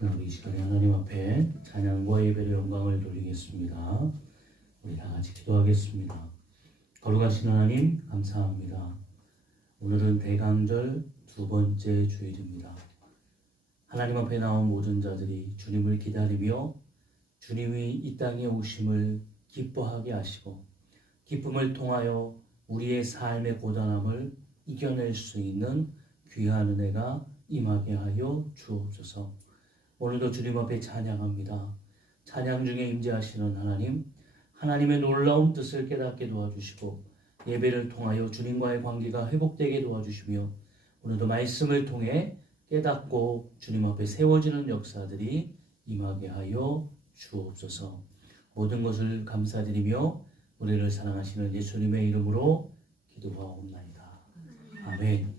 우리 이 시간에 하나님 앞에 찬양과 예배의 영광을 돌리겠습니다. 우리 다 같이 기도하겠습니다. 거룩하신 하나님 감사합니다. 오늘은 대강절 두 번째 주일입니다. 하나님 앞에 나온 모든 자들이 주님을 기다리며 주님이 이 땅에 오심을 기뻐하게 하시고 기쁨을 통하여 우리의 삶의 고단함을 이겨낼 수 있는 귀한 은혜가 임하게 하여 주옵소서. 오늘도 주님 앞에 찬양합니다. 찬양 중에 임재하시는 하나님, 하나님의 놀라운 뜻을 깨닫게 도와주시고 예배를 통하여 주님과의 관계가 회복되게 도와주시며 오늘도 말씀을 통해 깨닫고 주님 앞에 세워지는 역사들이 임하게 하여 주옵소서. 모든 것을 감사드리며 우리를 사랑하시는 예수님의 이름으로 기도하옵나이다. 아멘.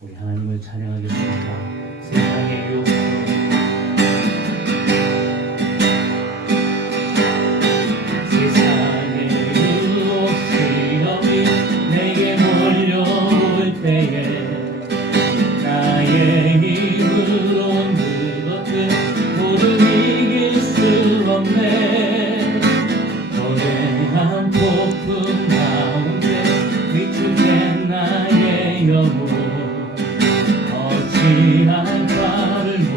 우리 하나님을 찬양하겠습니다. 세상의 유혹으로 어찌할 바를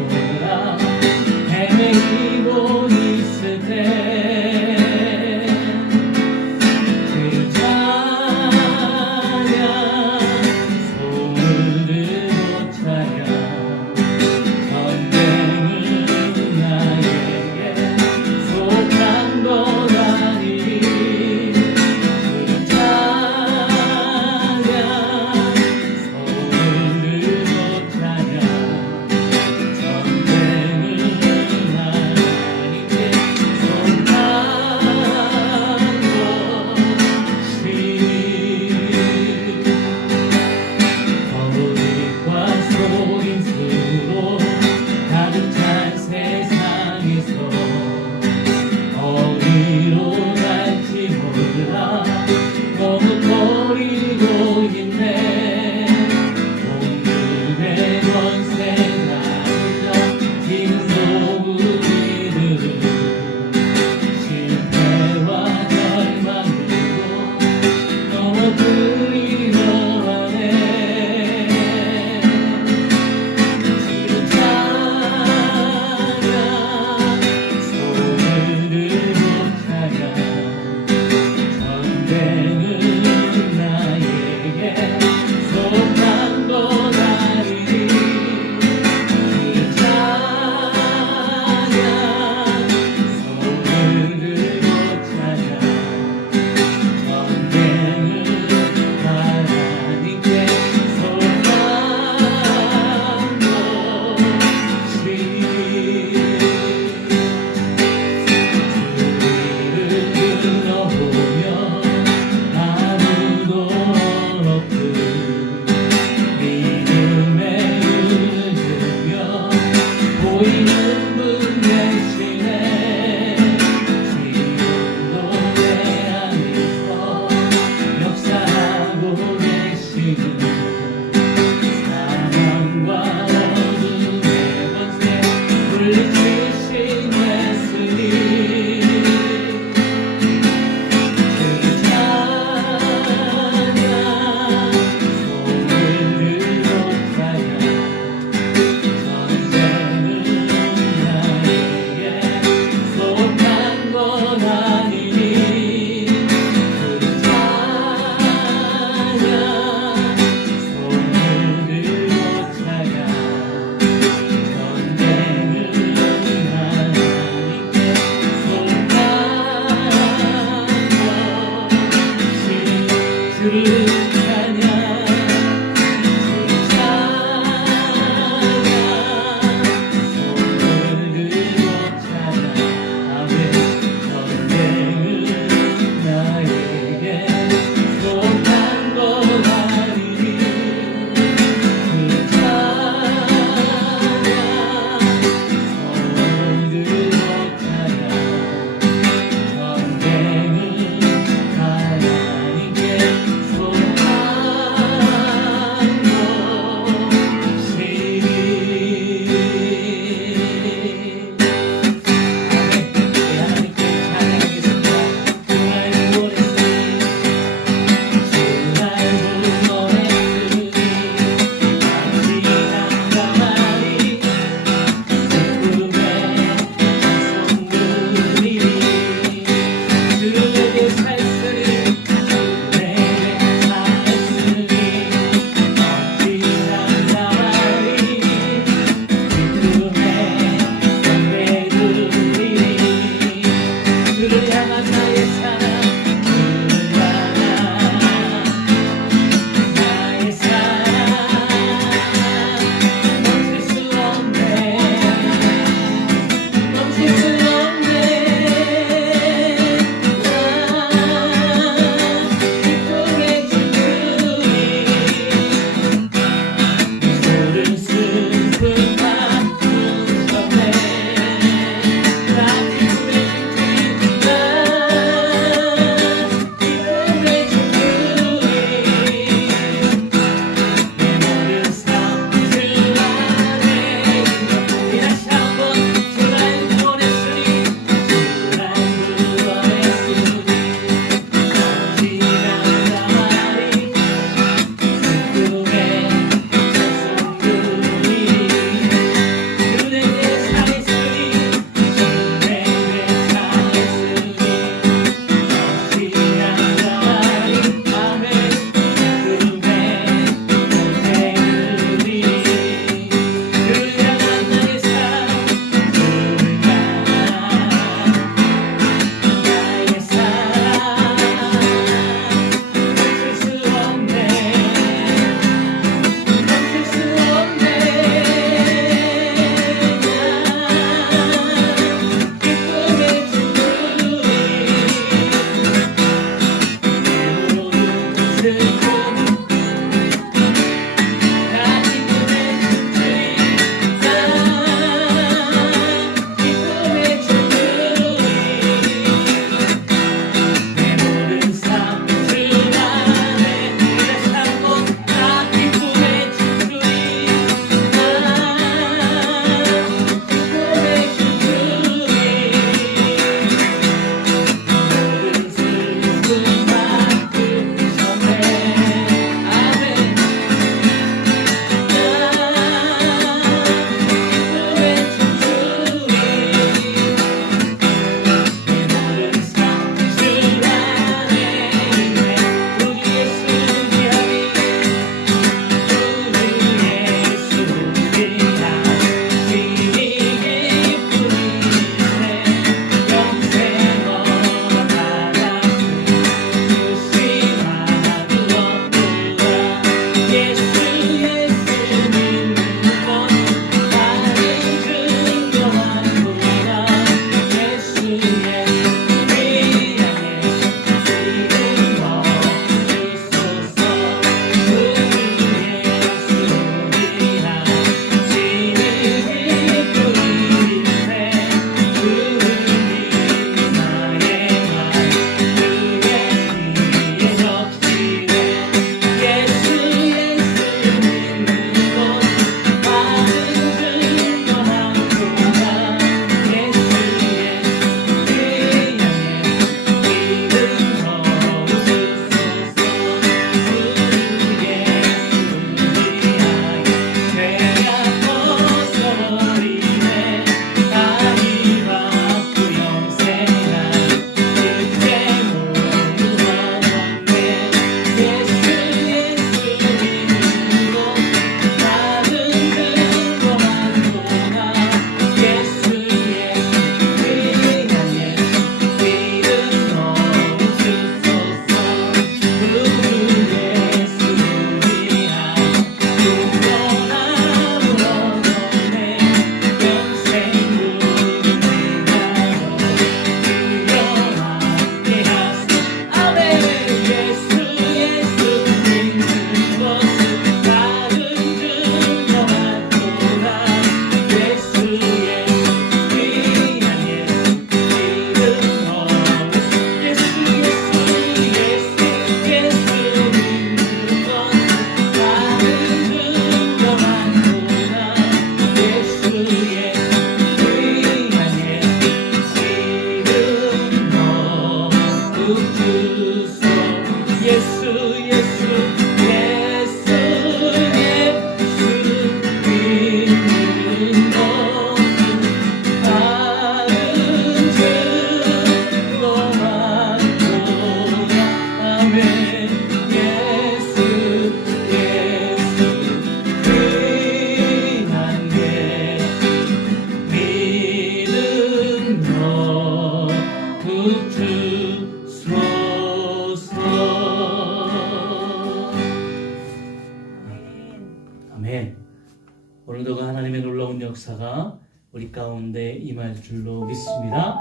역사가 우리 가운데 임할 줄로 믿습니다.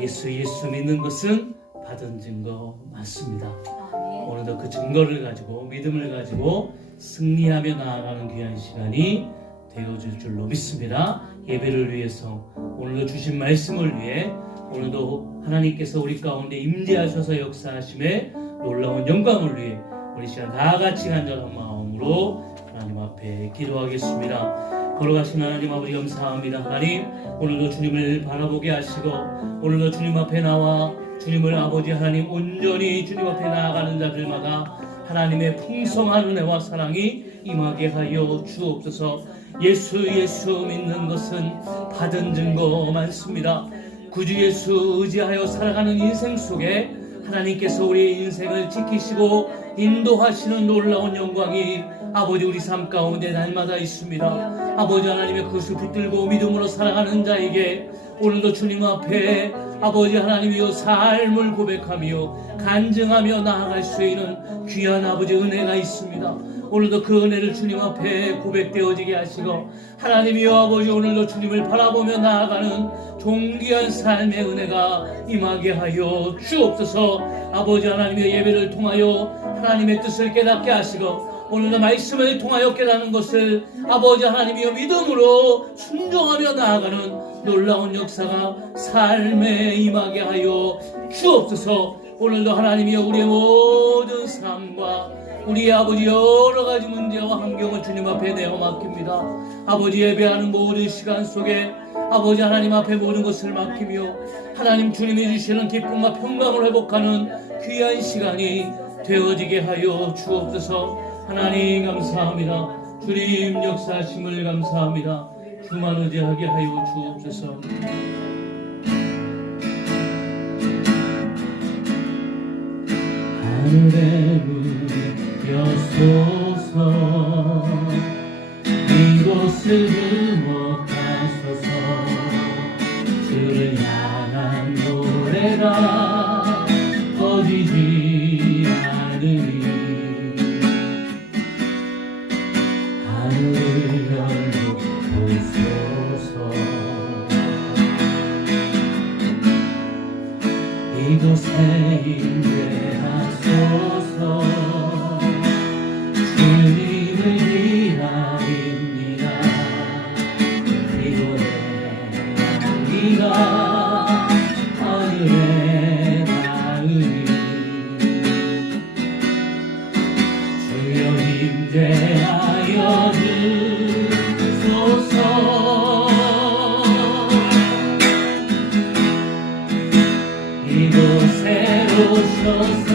예수 믿는 것은 받은 증거 맞습니다. 오늘도 그 증거를 가지고 믿음을 가지고 승리하며 나아가는 귀한 시간이 되어질 줄로 믿습니다. 예배를 위해서 오늘도 주신 말씀을 위해 오늘도 하나님께서 우리 가운데 임재하셔서 역사하심에 놀라운 영광을 위해 우리 시간 다 같이 간절한 마음으로 하나님 앞에 기도하겠습니다. 걸어가신 하나님 아버지 감사합니다. 하나님 오늘도 주님을 바라보게 하시고 오늘도 주님 앞에 나와 주님을 아버지 하나님 온전히 주님 앞에 나아가는 자들마다 하나님의 풍성한 은혜와 사랑이 임하게 하여 주옵소서. 예수 믿는 것은 받은 증거 많습니다. 구주 예수 의지하여 살아가는 인생 속에 하나님께서 우리의 인생을 지키시고 인도하시는 놀라운 영광이 아버지 우리 삶 가운데 날마다 있습니다. 아버지 하나님의 그것을 붙들고 믿음으로 살아가는 자에게 오늘도 주님 앞에 아버지 하나님이여 삶을 고백하며 간증하며 나아갈 수 있는 귀한 아버지 은혜가 있습니다. 오늘도 그 은혜를 주님 앞에 고백되어지게 하시고 하나님이여 아버지 오늘도 주님을 바라보며 나아가는 존귀한 삶의 은혜가 임하게 하여 주옵소서. 아버지 하나님의 예배를 통하여 하나님의 뜻을 깨닫게 하시고 오늘도 말씀을 통하여 깨닫는 것을 아버지 하나님이여 믿음으로 순종하며 나아가는 놀라운 역사가 삶에 임하게 하여 주옵소서. 오늘도 하나님이여 우리의 모든 삶과 우리 아버지 여러 가지 문제와 환경을 주님 앞에 내어 맡깁니다. 아버지 예배하는 모든 시간 속에 아버지 하나님 앞에 모든 것을 맡기며 하나님 주님이 주시는 기쁨과 평강을 회복하는 귀한 시간이 되어지게 하여 주옵소서. 하나님 감사합니다. 주님 역사하심을 감사합니다. 주만 의지하게 하여 주옵소서. 하늘의 문 여소서 이곳을 주목하소서. 주를 향한 노래가 꺼지지 않으니 하늘을 열고 보소서. 이곳에 임재하소서. 주님을 기다립니다. 이곳에 우리가 하늘에 닿으니 주여 임재하여 주소서. 이곳에 오셔서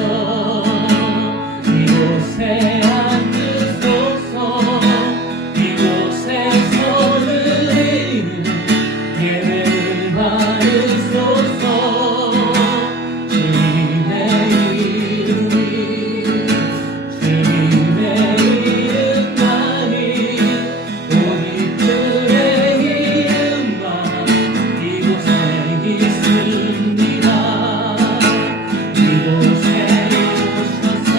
이곳에 앉으소서. 이곳에서 드리는 예배를 받으소서. 주님의 이름이 주님의 이름만이 오직 그의 이름만 이곳에 있습니다. 이곳에 오셔서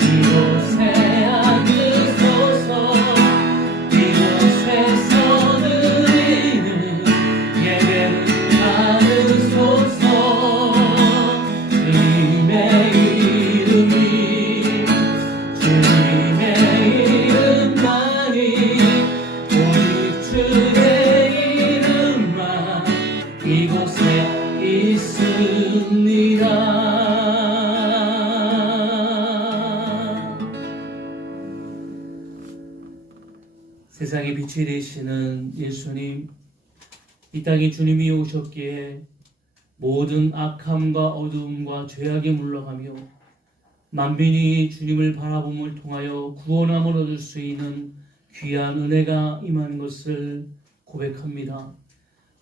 이곳에 앉으소서. 이곳에서 드리는 예배를 받으소서. 주님의 이름이 주님의 이름만이 오직 주의 이름만 이곳에 있습니다. 세상의 빛이 되시는 예수님, 이 땅에 주님이 오셨기에 모든 악함과 어두움과 죄악이 물러가며 만민이 주님을 바라봄을 통하여 구원함을 얻을 수 있는 귀한 은혜가 임한 것을 고백합니다.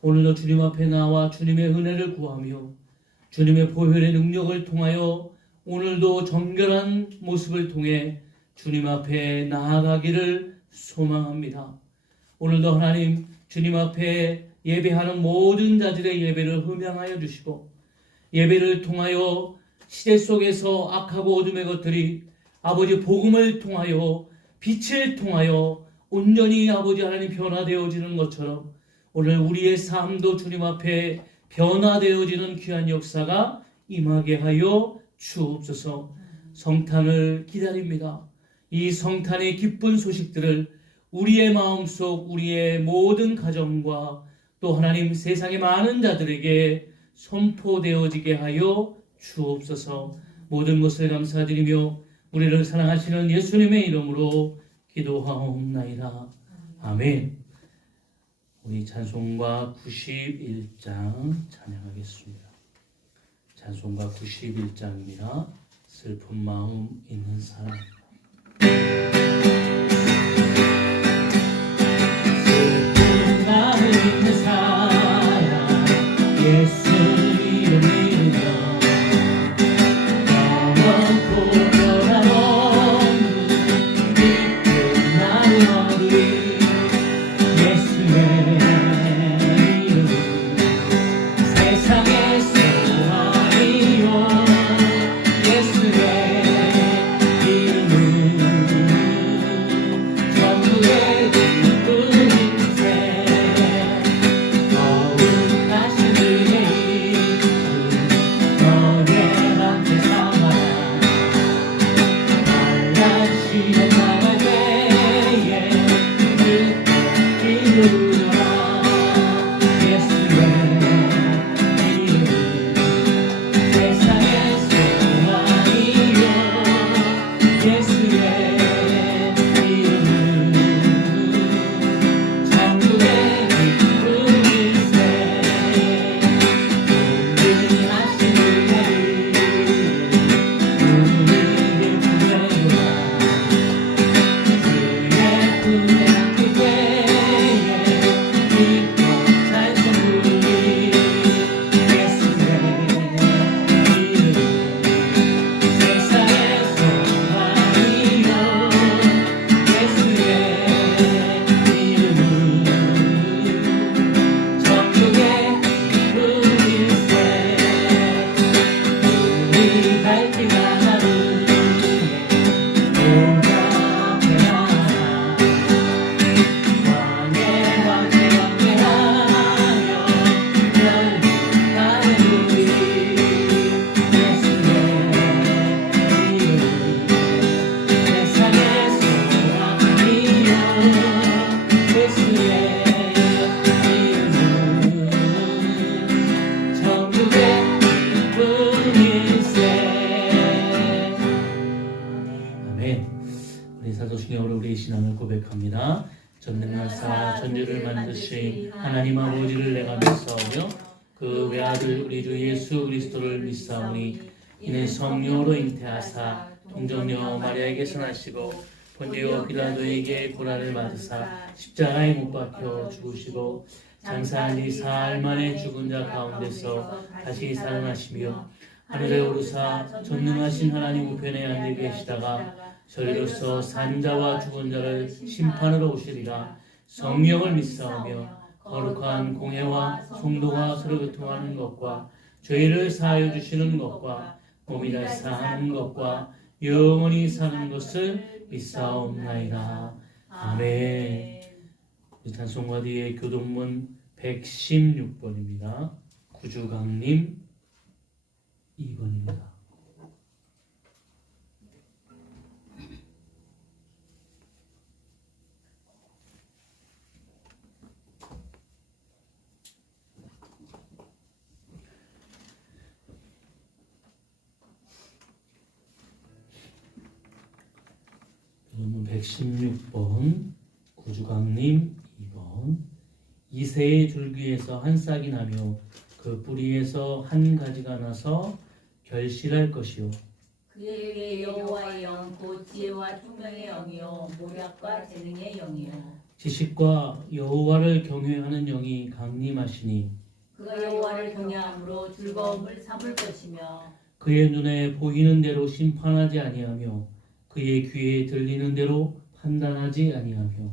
오늘도 주님 앞에 나와 주님의 은혜를 구하며 주님의 보혈의 능력을 통하여 오늘도 정결한 모습을 통해 주님 앞에 나아가기를 소망합니다. 오늘도 하나님 주님 앞에 예배하는 모든 자들의 예배를 흠양하여 주시고 예배를 통하여 시대 속에서 악하고 어둠의 것들이 아버지 복음을 통하여 빛을 통하여 온전히 아버지 하나님 변화되어지는 것처럼 오늘 우리의 삶도 주님 앞에 변화되어지는 귀한 역사가 임하게 하여 주옵소서. 성탄을 기다립니다. 이 성탄의 기쁜 소식들을 우리의 마음속 우리의 모든 가정과 또 하나님 세상의 많은 자들에게 선포되어지게 하여 주옵소서. 모든 것을 감사드리며 우리를 사랑하시는 예수님의 이름으로 기도하옵나이다. 아멘. 우리 찬송가 91장 찬양하겠습니다. 찬송가 91장입니다. 슬픈 마음 있는 사람. 슬픈 마음 있는 사람 예수 이름 이르며 영원토록 변함 없는 기쁜 마음 얻으리. 예수의 이름 세상의 소망이요. 예수의 이름은 전부의 기쁜 인생. 거룩하신 그의 이름 너의 맘에 삼아라. 환난 시대 나갈 때에 그 이루어라. 예수의 이름 세상의 소망이요. 예수의 이름은 천국의 기쁜 일세. 공의하신 그의 이름 우리를 구해오라. 주의 품에 안길 때에 기뻐 찬송 부르리. 예수의 이름 세상의 소망이요. 예수의 이름은 천국의 기쁜 일세. 우리 발길 하나를 오가페하라. 왕의 왕께 왕래하여 열국하는 우리. 예수의 이름 세상의 소망이요. 예수의 이름은 천국의 기쁜 일세. 아멘. 우리 사도신경으로 우리의 신앙을 고백합니다. 전능하사 천지를 만드신 하나님 아버지를 내가 믿사오며 그 외아들 우리 주 예수 그리스도를 믿사오니 이는 성령으로 잉태하사 동정녀 마리아에게서 나시고 본디오 빌라도에게 고난을 받으사 십자가에 못 박혀 죽으시고 장사한 지 사흘 만에 죽은 자 가운데서 다시 살아나시며 하늘에 오르사 전능하신 하나님 우편에 앉아 계시다가 저희로서 산 자와 죽은 자를 심판으로 오시리라. 성령을 믿사오며 거룩한 공회와 성도가 서로 교통하는 것과 죄를 사하여 주시는 것과 몸이 다시 사는 것과 영원히 사는 것을 믿사옵나이다. 아멘. 우리 찬송가 뒤에 교동문 116번입니다. 구주강님 2번입니다. 교동문 116번 구주강님 2번. 이새의 줄기에서 한 싹이 나며 그 뿌리에서 한 가지가 나서 결실할 것이요. 그에게 여호와의 영, 곧 지혜와 총명의 영이요 모략과 재능의 영이요. 지식과 여호와를 경외하는 영이 강림하시니 그가 여호와를 경외함으로 즐거움을 삼을 것이며 그의 눈에 보이는 대로 심판하지 아니하며 그의 귀에 들리는 대로 판단하지 아니하며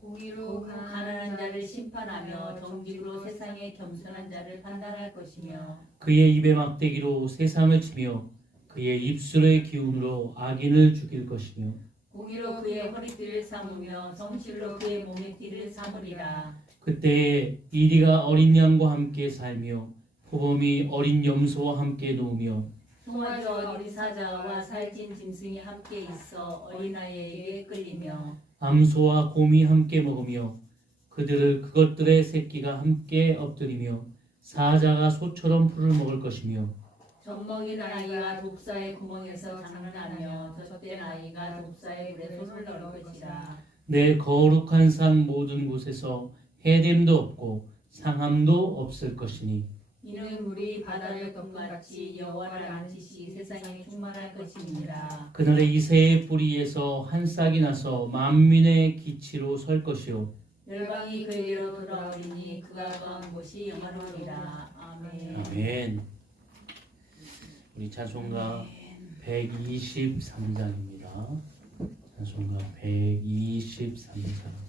공의로 가난한 자를 심판하며 정직으로 세상의 겸손한 자를 판단할 것이며 그의 입의 막대기로 세상을 치며 그의 입술의 기운으로 악인을 죽일 것이며 공의로 그의 허리띠를 삼으며 성실로 그의 몸의 띠를 삼으리라. 그때에 이리가 어린 양과 함께 살며 표범이 어린 염소와 함께 놓으며 송아지 어린 사자와 살찐 짐승이 함께 있어 어린아이에게 끌리며 암소와 곰이 함께 먹으며 그것들의 새끼가 함께 엎드리며 사자가 소처럼 풀을 먹을 것이며 젖먹인 아이가 독사의 구멍에서 장난하며 젖된 아이가 독사의 물에 손을 넣을 것이라. 내 거룩한 산 모든 곳에서 해됨도 없고 상함도 없을 것이니 이는 물이 바다를 덮같이 여호와를 아는 지식이 세상에 충만할 것이니라. 그날에 이새의 뿌리에서 한 싹이 나서 만민의 기치로 설 것이요 열방이 그에게로 돌아오리니 그가 거한 곳이 영원하리라. 아멘. 아멘. 우리 찬송가 123장입니다. 찬송가 123장.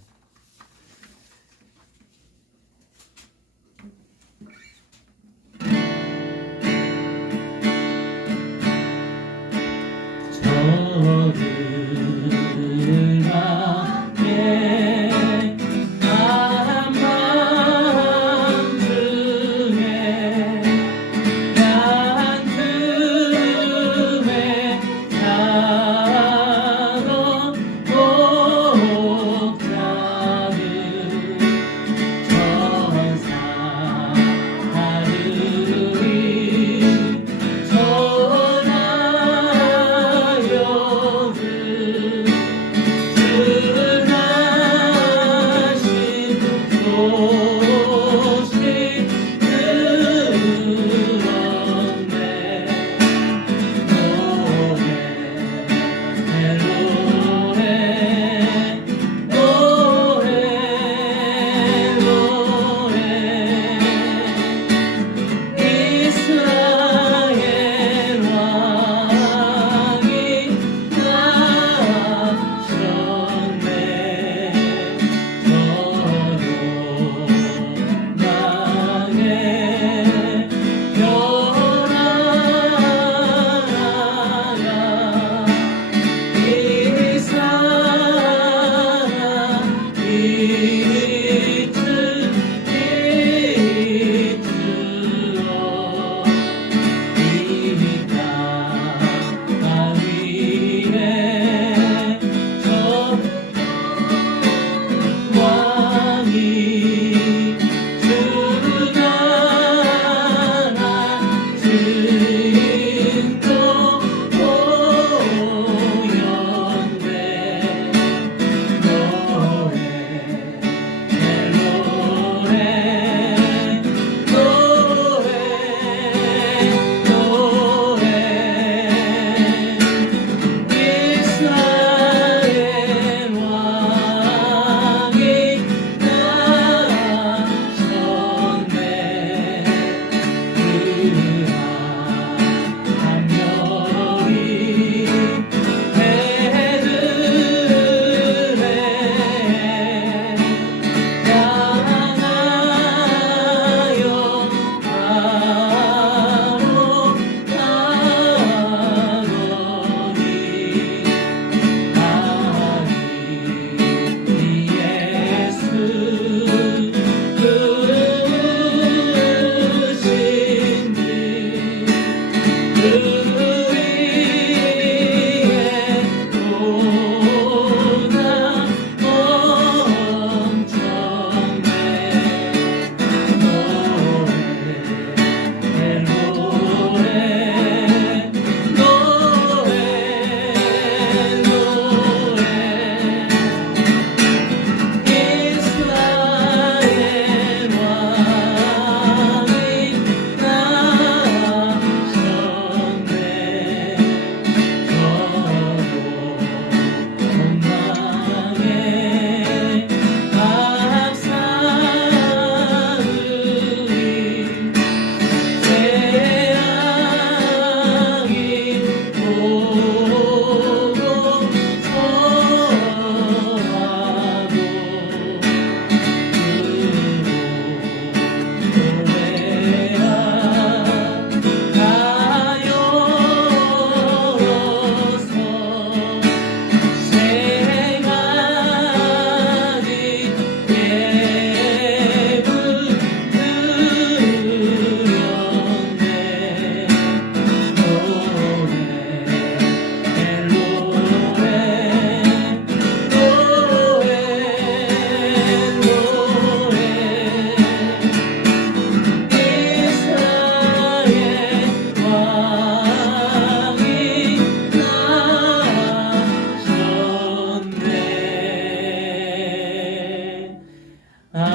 아멘.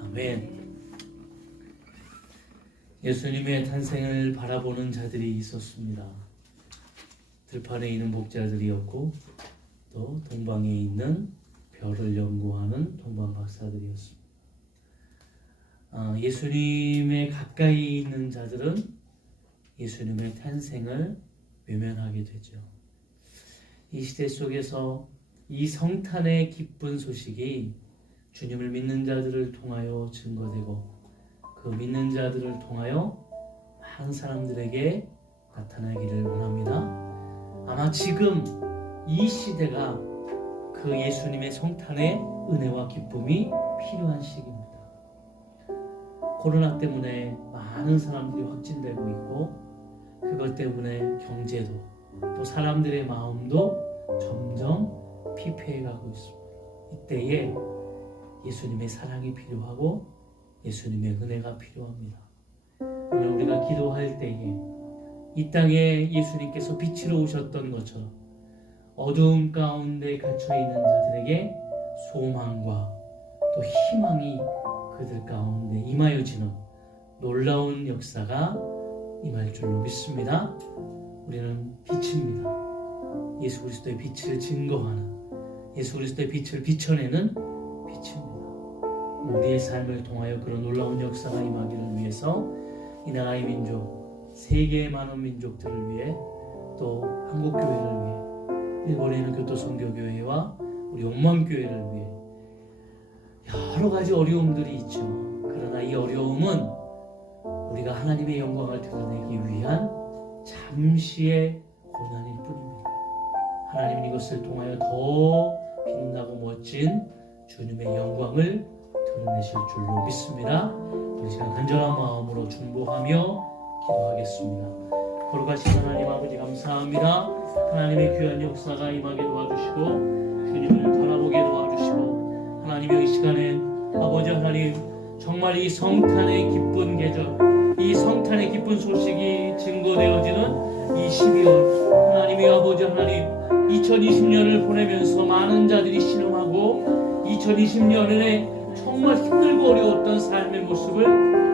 아멘. 예수님의 탄생을 바라보는 자들이 있었습니다. 들판에 있는 목자들이었고 또 동방에 있는 별을 연구하는 동방 박사들이었습니다. 예수님의 가까이 있는 자들은 예수님의 탄생을 외면하게 되죠. 이 시대 속에서 이 성탄의 기쁜 소식이 주님을 믿는 자들을 통하여 증거되고 그 믿는 자들을 통하여 많은 사람들에게 나타나기를 원합니다. 아마 지금 이 시대가 그 예수님의 성탄의 은혜와 기쁨이 필요한 시기입니다. 코로나 때문에 많은 사람들이 확진되고 있고 그것 때문에 경제도 또 사람들의 마음도 점점 피폐해가고 있습니다. 이때에 예수님의 사랑이 필요하고 예수님의 은혜가 필요합니다. 오늘 우리가 기도할 때에 이 땅에 예수님께서 빛으로 오셨던 것처럼 어두움 가운데 갇혀있는 자들에게 소망과 또 희망이 그들 가운데 임하여지는 놀라운 역사가 임할 줄로 믿습니다. 우리는 빛입니다. 예수 그리스도의 빛을 증거하는, 예수 그리스도의 빛을 비춰내는 빛입니다. 우리의 삶을 통하여 그런 놀라운 역사가 임하기를 위해서 이 나라의 민족, 세계의 많은 민족들을 위해 또 한국교회를 위해 일본에 있는 교토선교교회와 우리 옥만교회를 위해 여러 가지 어려움들이 있죠. 그러나 이 어려움은 우리가 하나님의 영광을 드러내기 위한 잠시의 고난일 뿐입니다. 하나님은 이것을 통하여 더 빛나고 멋진 주님의 영광을 드러내실 줄로 믿습니다. 우리 시간 간절한 마음으로 중보하며 기도하겠습니다. 거룩하신 하나님 아버지 감사합니다. 하나님의 귀한 역사가 임하게 도와주시고 주님을 바라보게 도와주시고 하나님의 이 시간에 아버지 하나님 정말 이 성탄의 기쁜 계절, 이 성탄의 기쁜 소식이 증거되어지는 이 12월 하나님의 아버지 하나님 2020년을 보내면서 많은 자들이 신음하고 2020년에 정말 힘들고 어려웠던 삶의 모습을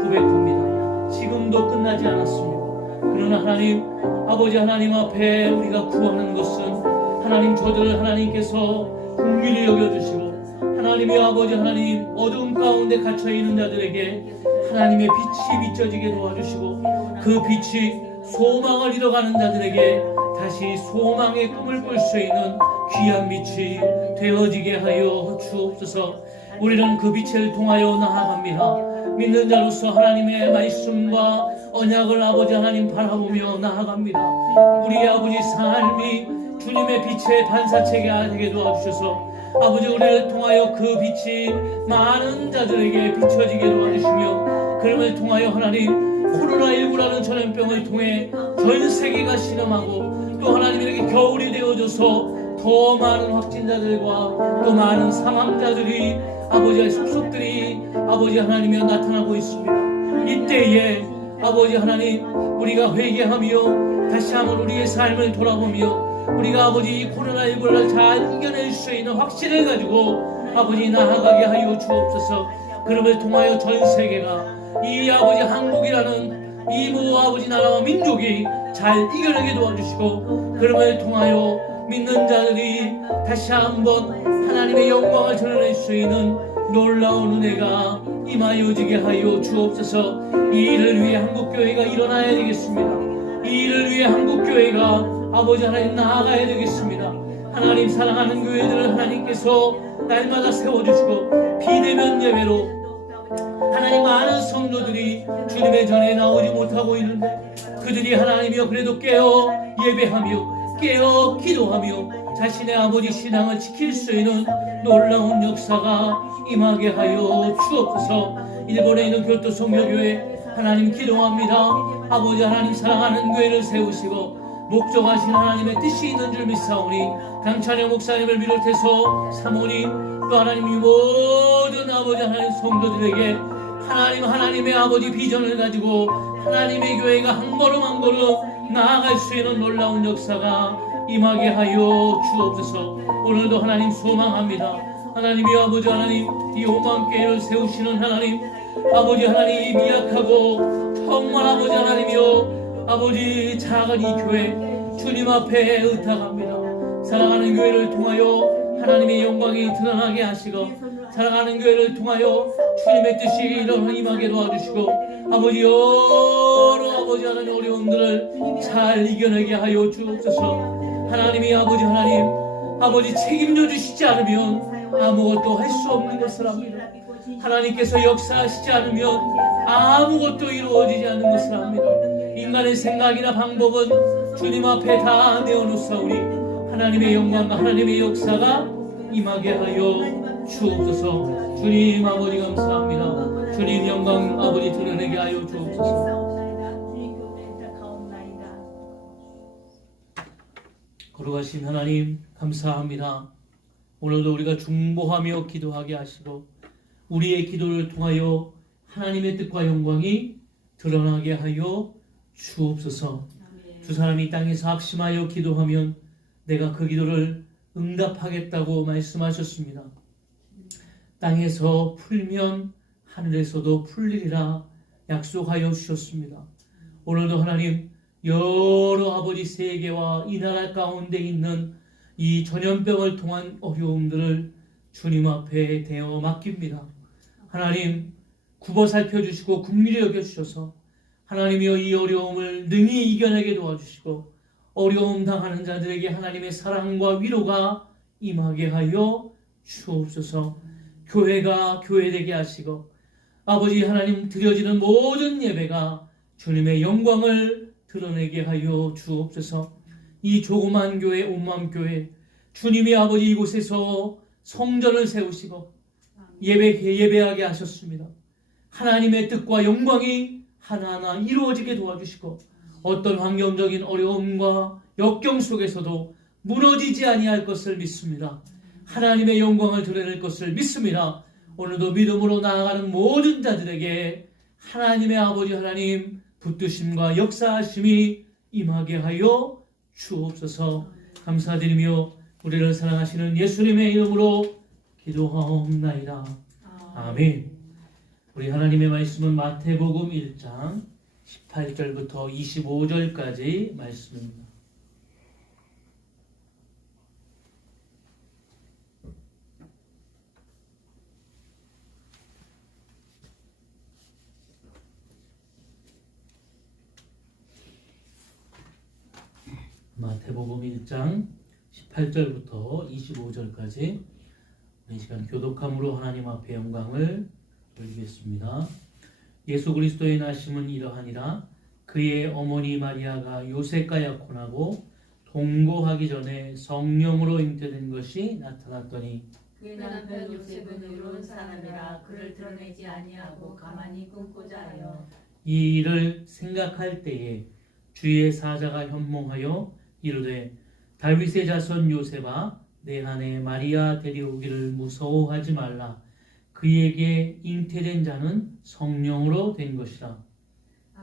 고백합니다. 지금도 끝나지 않았습니다. 그러나 하나님 아버지 하나님 앞에 우리가 구하는 것은 하나님 저들을 하나님께서 긍휼히 여겨주시고 하나님의 아버지 하나님 어두움 가운데 갇혀있는 자들에게 하나님의 빛이 비춰지게 도와주시고 그 빛이 소망을 잃어가는 자들에게 다시 소망의 꿈을 꿀 수 있는 귀한 빛이 되어지게 하여 주옵소서. 우리는 그 빛을 통하여 나아갑니다. 믿는 자로서 하나님의 말씀과 언약을 아버지 하나님 바라보며 나아갑니다. 우리의 아버지 삶이 주님의 빛의 반사체가 되게 도와주셔서 아버지 우리를 통하여 그 빛이 많은 자들에게 비춰지게 도와주시며 그럼을 통하여 하나님 코로나19라는 전염병을 통해 전 세계가 신음하고 또 하나님에게 겨울이 되어져서 더 많은 확진자들과 또 많은 사망자들이 아버지의 속속들이 아버지 하나님에 나타나고 있습니다. 이때에 아버지 하나님 우리가 회개하며 다시 한번 우리의 삶을 돌아보며 우리가 아버지 이 코로나19를 잘 이겨낼 수 있는 확신을 가지고 아버지 나아가게 하여 주옵소서. 그럼을 통하여 전 세계가 이 아버지 한국이라는 이 아버지 나라와 민족이 잘 이겨내게 도와주시고 그럼을 통하여 믿는 자들이 다시 한번 하나님의 영광을 드러낼 수 있는 놀라운 은혜가 임하여지게 하여 주옵소서. 이 일을 위해 한국교회가 일어나야 되겠습니다. 이 일을 위해 한국교회가 아버지 하나님 나아가야 되겠습니다. 하나님 사랑하는 교회들을 하나님께서 날마다 세워주시고 비대면 예배로 하나님 많은 성도들이 주님의 전에 나오지 못하고 있는데 그들이 하나님이여 그래도 깨어 예배하며 깨어 기도하며 자신의 아버지 신앙을 지킬 수 있는 놀라운 역사가 임하게 하여 주옵소서. 일본에 있는 교토선교교회 하나님 기도합니다. 아버지 하나님 사랑하는 교회를 세우시고 목적하신 하나님의 뜻이 있는 줄 믿사오니 강찬영 목사님을 비롯해서 사모님 또 하나님이 모든 아버지 하나님 성도들에게 하나님의 아버지 비전을 가지고 하나님의 교회가 한 걸음 한 걸음 나아갈 수 있는 놀라운 역사가 임하게 하여 주옵소서. 오늘도 하나님 소망합니다. 하나님이 아버지 하나님 이 오만교회를 세우시는 하나님, 아버지 하나님 미약하고 정말 아버지 하나님이여 아버지 작은 이 교회 주님 앞에 의탁합니다. 사랑하는 교회를 통하여 하나님의 영광이 드러나게 하시고, 사랑하는 교회를 통하여 주님의 뜻이 임하게 도와주시고, 아버지 여러 아버지 하나님 어려움들을 잘 이겨내게 하여 주옵소서. 하나님이 아버지 하나님 아버지 책임져 주시지 않으면 아무것도 할 수 없는 것을 합니다. 하나님께서 역사하시지 않으면 아무것도 이루어지지 않는 것을 합니다. 인간의 생각이나 방법은 주님 앞에 다 내어놓사오니 하나님의 영광과 하나님의 역사가 임하게 하여 주옵소서. 주님 아버지 감사합니다. 주님 영광 아버지 드러내게 하여 주옵소서. 거룩하신 하나님 감사합니다. 오늘도 우리가 중보하며 기도하게 하시고 우리의 기도를 통하여 하나님의 뜻과 영광이 드러나게 하여 주옵소서. 두 사람이 땅에서 합심하여 기도하면 내가 그 기도를 응답하겠다고 말씀하셨습니다. 땅에서 풀면 하늘에서도 풀리리라 약속하여 주셨습니다. 오늘도 하나님 여러 아버지 세계와 이 나라 가운데 있는 이 전염병을 통한 어려움들을 주님 앞에 대어 맡깁니다. 하나님 굽어 살펴주시고 긍휼히 여겨주셔서 하나님이여 이 어려움을 능히 이겨내게 도와주시고 어려움 당하는 자들에게 하나님의 사랑과 위로가 임하게 하여 주옵소서. 교회가 교회되게 하시고 아버지 하나님 드려지는 모든 예배가 주님의 영광을 드러내게 하여 주옵소서. 이 조그만 교회 온맘교회 주님이 아버지 이곳에서 성전을 세우시고 예배하게 하셨습니다. 하나님의 뜻과 영광이 하나하나 이루어지게 도와주시고 어떤 환경적인 어려움과 역경 속에서도 무너지지 아니할 것을 믿습니다. 하나님의 영광을 드러낼 것을 믿습니다. 오늘도 믿음으로 나아가는 모든 자들에게 하나님의 아버지 하나님 붙드심과 역사하심이 임하게 하여 주옵소서. 감사드리며 우리를 사랑하시는 예수님의 이름으로 기도하옵나이다. 아멘. 우리 하나님의 말씀은 마태복음 1장 18절부터 25절까지 말씀입니다. 마태복음 1장 18절부터 25절까지 이 시간 교독함으로 하나님 앞에 영광을 돌리겠습니다. 예수 그리스도의 나심은 이러하니라. 그의 어머니 마리아가 요셉과 약혼하고 동거하기 전에 성령으로 잉태된 것이 나타났더니 그의 남편 요셉은 의로운 사람이라 그를 드러내지 아니하고 가만히 끊고자 하여 이 일을 생각할 때에 주의 사자가 현몽하여 이르되 다윗의 자손 요셉아 내 아내 마리아 데려오기를 무서워하지 말라. 그에게 잉태된 자는 성령으로 된 것이라.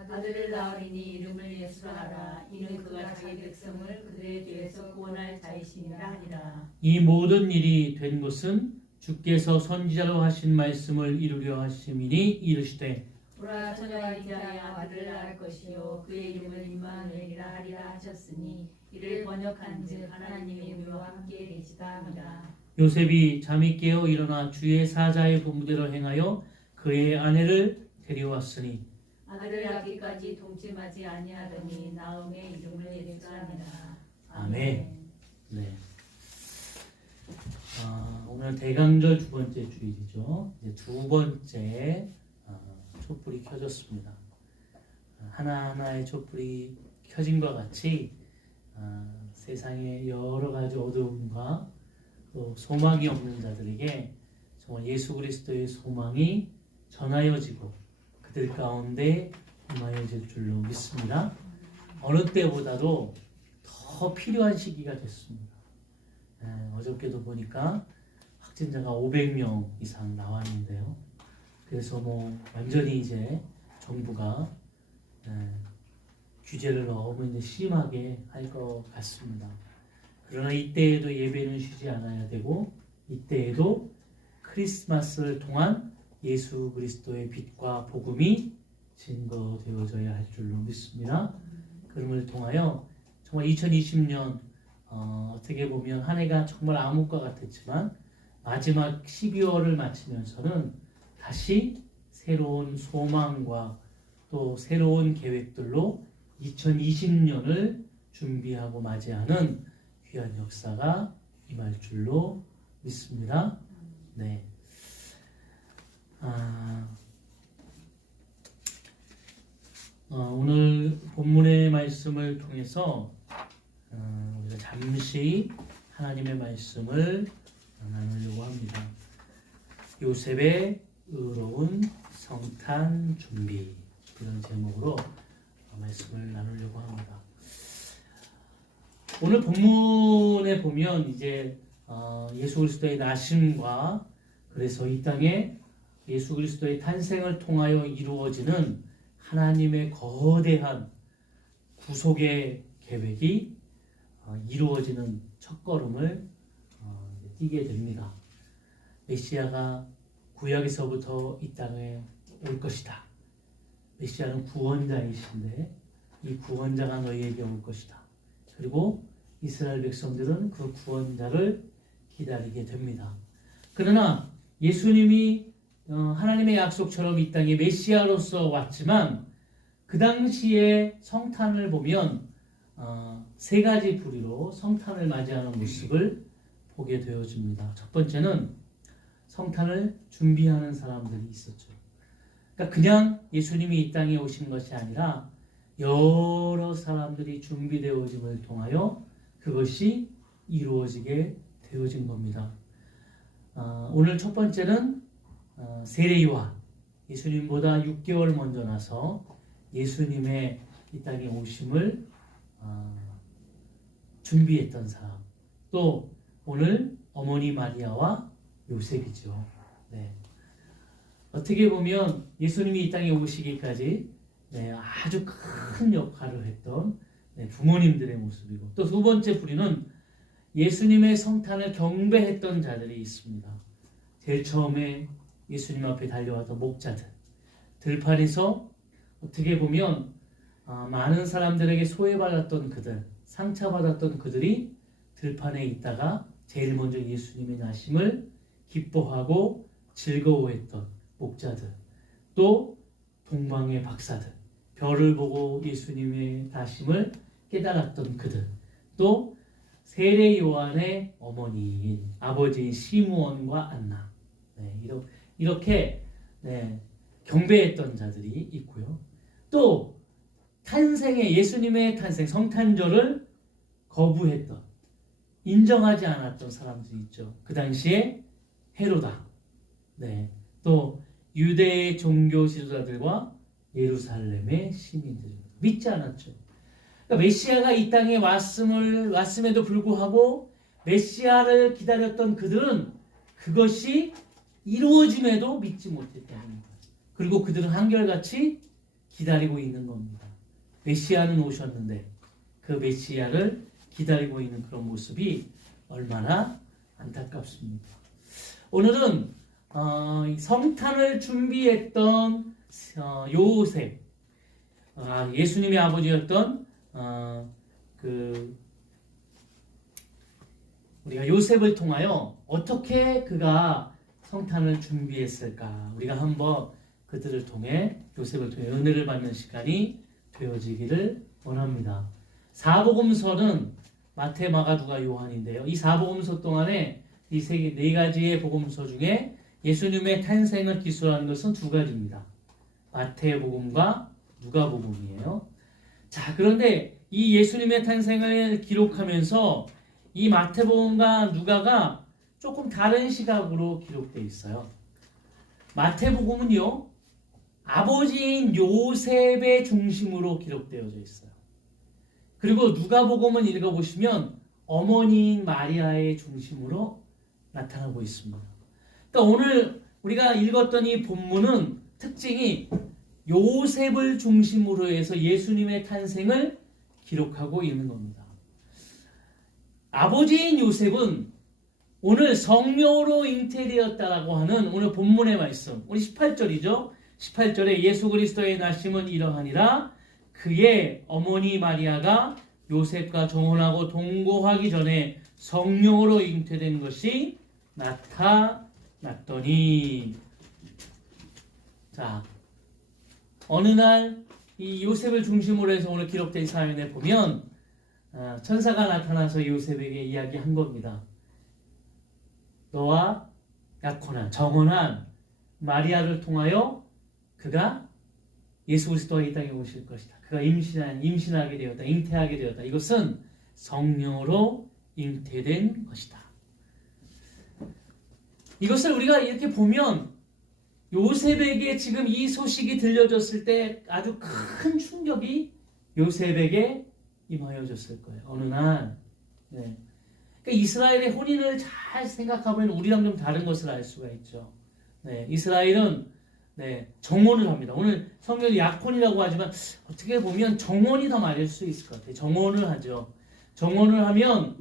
아들을 낳으리니 이름을 예수라 하라. 이는 그가 자기 백성을 그들의 죄에서 구원할 자이시니라 하니라. 이 모든 일이 된 것은 주께서 선지자로 하신 말씀을 이루려 하심이니 이르시되 보라 처녀가 이제야 아들을 낳을 것이요 그의 이름을 임마누엘이라 하리라 하셨으니 이를 번역한즉 하나님이 우리와 함께 계시다 함이라. 요셉이 잠이 깨어 일어나 주의 사자의 본무대로 행하여 그의 아내를 데려왔으니 아들을 낳기까지 동침하지 아니하더니 나음의 이름을 예수하니라. 아멘. 네. 오늘 대강절 두 번째 주일이죠. 이제 두 번째 촛불이 켜졌습니다. 하나하나의 촛불이 켜진과 같이 세상의 여러 가지 어두움과 또 소망이 없는 자들에게 정말 예수 그리스도의 소망이 전하여지고 그들 가운데 임하여질 줄로 믿습니다. 어느 때보다도 더 필요한 시기가 됐습니다. 어저께도 보니까 확진자가 500명 이상 나왔는데요. 그래서 완전히 이제 정부가 규제를 너무 이제 심하게 할 것 같습니다. 그러나 이때에도 예배는 쉬지 않아야 되고 이때에도 크리스마스를 통한 예수 그리스도의 빛과 복음이 증거되어져야 할 줄로 믿습니다. 그럼을 통하여 정말 2020년 어떻게 보면 한 해가 정말 암흑과 같았지만 마지막 12월을 마치면서는 다시 새로운 소망과 또 새로운 계획들로 2020년을 준비하고 맞이하는 귀한 역사가 임할 줄로 믿습니다. 네. 오늘 본문의 말씀을 통해서 우리가 잠시 하나님의 말씀을 나누려고 합니다. 요셉의 의로운 성탄 준비, 이런 제목으로 말씀을 나누려고 합니다. 오늘 본문에 보면 이제 예수 그리스도의 나심과 그래서 이 땅에 예수 그리스도의 탄생을 통하여 이루어지는 하나님의 거대한 구속의 계획이 이루어지는 첫걸음을 띄게 됩니다. 메시아가 구약에서부터 이 땅에 올 것이다. 메시아는 구원자이신데 이 구원자가 너희에게 올 것이다. 그리고 이스라엘 백성들은 그 구원자를 기다리게 됩니다. 그러나 예수님이 하나님의 약속처럼 이 땅에 메시아로서 왔지만 그 당시에 성탄을 보면 세 가지 부류로 성탄을 맞이하는 모습을 보게 되어집니다. 첫 번째는 성탄을 준비하는 사람들이 있었죠. 그러니까 그냥 예수님이 이 땅에 오신 것이 아니라 여러 사람들이 준비되어짐을 통하여 그것이 이루어지게 되어진 겁니다. 오늘 첫 번째는 세례요한, 예수님보다 6개월 먼저 나서 예수님의 이 땅에 오심을 준비했던 사람. 또 오늘 어머니 마리아와 요셉이죠. 네. 어떻게 보면 예수님이 이 땅에 오시기까지 아주 큰 역할을 했던 부모님들의 모습이고, 또 두 번째 부류는 예수님의 성탄을 경배했던 자들이 있습니다. 제일 처음에 예수님 앞에 달려왔던 목자들, 들판에서 어떻게 보면 많은 사람들에게 소외받았던 그들, 상처받았던 그들이 들판에 있다가 제일 먼저 예수님의 나심을 기뻐하고 즐거워했던 목자들, 또 동방의 박사들, 별을 보고 예수님의 나심을 깨달았던 그들, 또 세례 요한의 어머니인 아버지인 시므온과 안나, 이렇게 경배했던 자들이 있고요. 또 탄생의 예수님의 탄생 성탄절을 거부했던, 인정하지 않았던 사람들이 있죠. 그 당시에 헤로다, 또 유대의 종교 지도자들과 예루살렘의 시민들입니다. 믿지 않았죠. 그러니까 메시아가 이 땅에 왔음에도 불구하고 메시아를 기다렸던 그들은 그것이 이루어짐에도 믿지 못했다는 거예요. 그리고 그들은 한결같이 기다리고 있는 겁니다. 메시아는 오셨는데 그 메시아를 기다리고 있는 그런 모습이 얼마나 안타깝습니다. 오늘은 성탄을 준비했던 요셉, 예수님의 아버지였던 우리가 요셉을 통하여 어떻게 그가 성탄을 준비했을까, 우리가 한번 그들을 통해 요셉을 통해 은혜를 받는 시간이 되어지기를 원합니다. 사복음서는 마태, 마가, 누가, 요한인데요. 이 사복음서 동안에 이 네 가지의 복음서 중에 예수님의 탄생을 기술하는 것은 두 가지입니다. 마태복음과 누가복음이에요. 자, 그런데 이 예수님의 탄생을 기록하면서 이 마태복음과 누가가 조금 다른 시각으로 기록되어 있어요. 마태복음은요, 아버지인 요셉의 중심으로 기록되어져 있어요. 그리고 누가복음은 읽어보시면 어머니인 마리아의 중심으로 나타나고 있습니다. 그러니까 오늘 우리가 읽었던 이 본문은 특징이 요셉을 중심으로 해서 예수님의 탄생을 기록하고 있는 겁니다. 아버지인 요셉은 오늘 성령으로 잉태되었다라고 하는 오늘 본문의 말씀, 우리 18절이죠. 18절에 예수 그리스도의 나심은 이러하니라 그의 어머니 마리아가 요셉과 정혼하고 동거하기 전에 성령으로 잉태된 것이 나타났더니. 자, 어느 날 이 요셉을 중심으로 해서 오늘 기록된 사연에 보면 천사가 나타나서 요셉에게 이야기한 겁니다. 너와 약혼한 정혼한 마리아를 통하여 그가 예수 그리스도가 이 땅에 오실 것이다. 그가 임신하게 되었다. 잉태하게 되었다. 이것은 성령으로 잉태된 것이다. 이것을 우리가 이렇게 보면 요셉에게 지금 이 소식이 들려졌을 때 아주 큰 충격이 요셉에게 임하여졌을 거예요. 어느 날. 네. 그러니까 이스라엘의 혼인을 잘 생각하면 우리랑 좀 다른 것을 알 수가 있죠. 네. 이스라엘은 정혼을 합니다. 오늘 성경이 약혼이라고 하지만 어떻게 보면 정혼이 더 맞을 수 있을 것 같아요. 정혼을 하죠. 정혼을 하면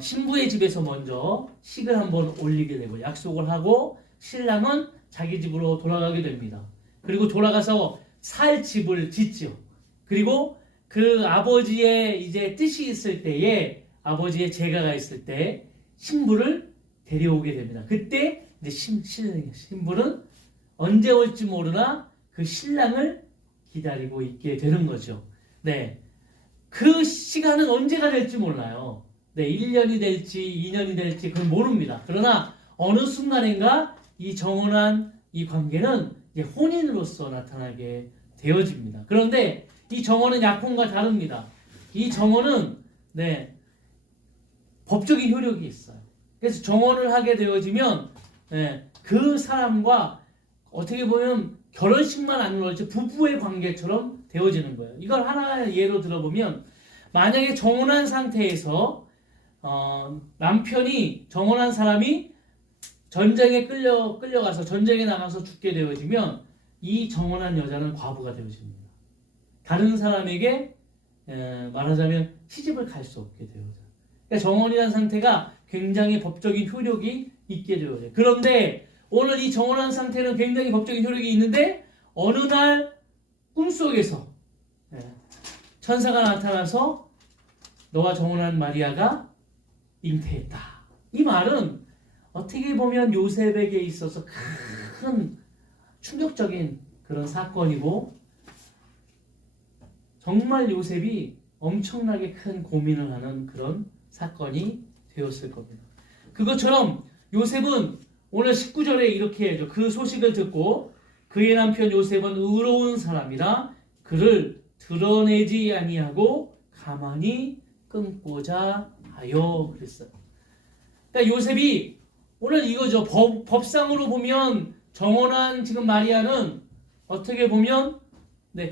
신부의 집에서 먼저 식을 한번 올리게 되고 약속을 하고 신랑은 자기 집으로 돌아가게 됩니다. 그리고 돌아가서 살 집을 짓죠. 그리고 그 아버지의 이제 뜻이 있을 때에 아버지의 재가가 있을 때 신부를 데려오게 됩니다. 그때 이제 신부는 언제 올지 모르나 그 신랑을 기다리고 있게 되는 거죠. 네. 그 시간은 언제가 될지 몰라요. 1년이 될지 2년이 될지 그건 모릅니다. 그러나 어느 순간인가 이 정혼한 이 관계는 이제 혼인으로서 나타나게 되어집니다. 그런데 이 정혼은 약혼과 다릅니다. 이 정혼은 법적인 효력이 있어요. 그래서 정혼을 하게 되어지면 그 사람과 어떻게 보면 결혼식만 안 이루어지 부부의 관계처럼 되어지는 거예요. 이걸 하나의 예로 들어보면 만약에 정혼한 상태에서 남편이 정혼한 사람이 전쟁에 끌려가서 전쟁에 나가서 죽게 되어지면 이 정혼한 여자는 과부가 되어집니다. 다른 사람에게 말하자면 시집을 갈 수 없게 되어져요. 그러니까 정혼이라는 상태가 굉장히 법적인 효력이 있게 되어져요. 그런데 오늘 이 정혼한 상태는 굉장히 법적인 효력이 있는데 어느 날 꿈속에서 천사가 나타나서 너와 정혼한 마리아가 잉태했다. 이 말은 어떻게 보면 요셉에게 있어서 큰 충격적인 그런 사건이고 정말 요셉이 엄청나게 큰 고민을 하는 그런 사건이 되었을 겁니다. 그것처럼 요셉은 오늘 19절에 이렇게 해죠. 그 소식을 듣고 그의 남편 요셉은 의로운 사람이라 그를 드러내지 아니하고 가만히 끊고자 하여 그랬어요. 그러니까 요셉이 오늘 이거죠. 법상으로 보면 정혼한 지금 마리아는 어떻게 보면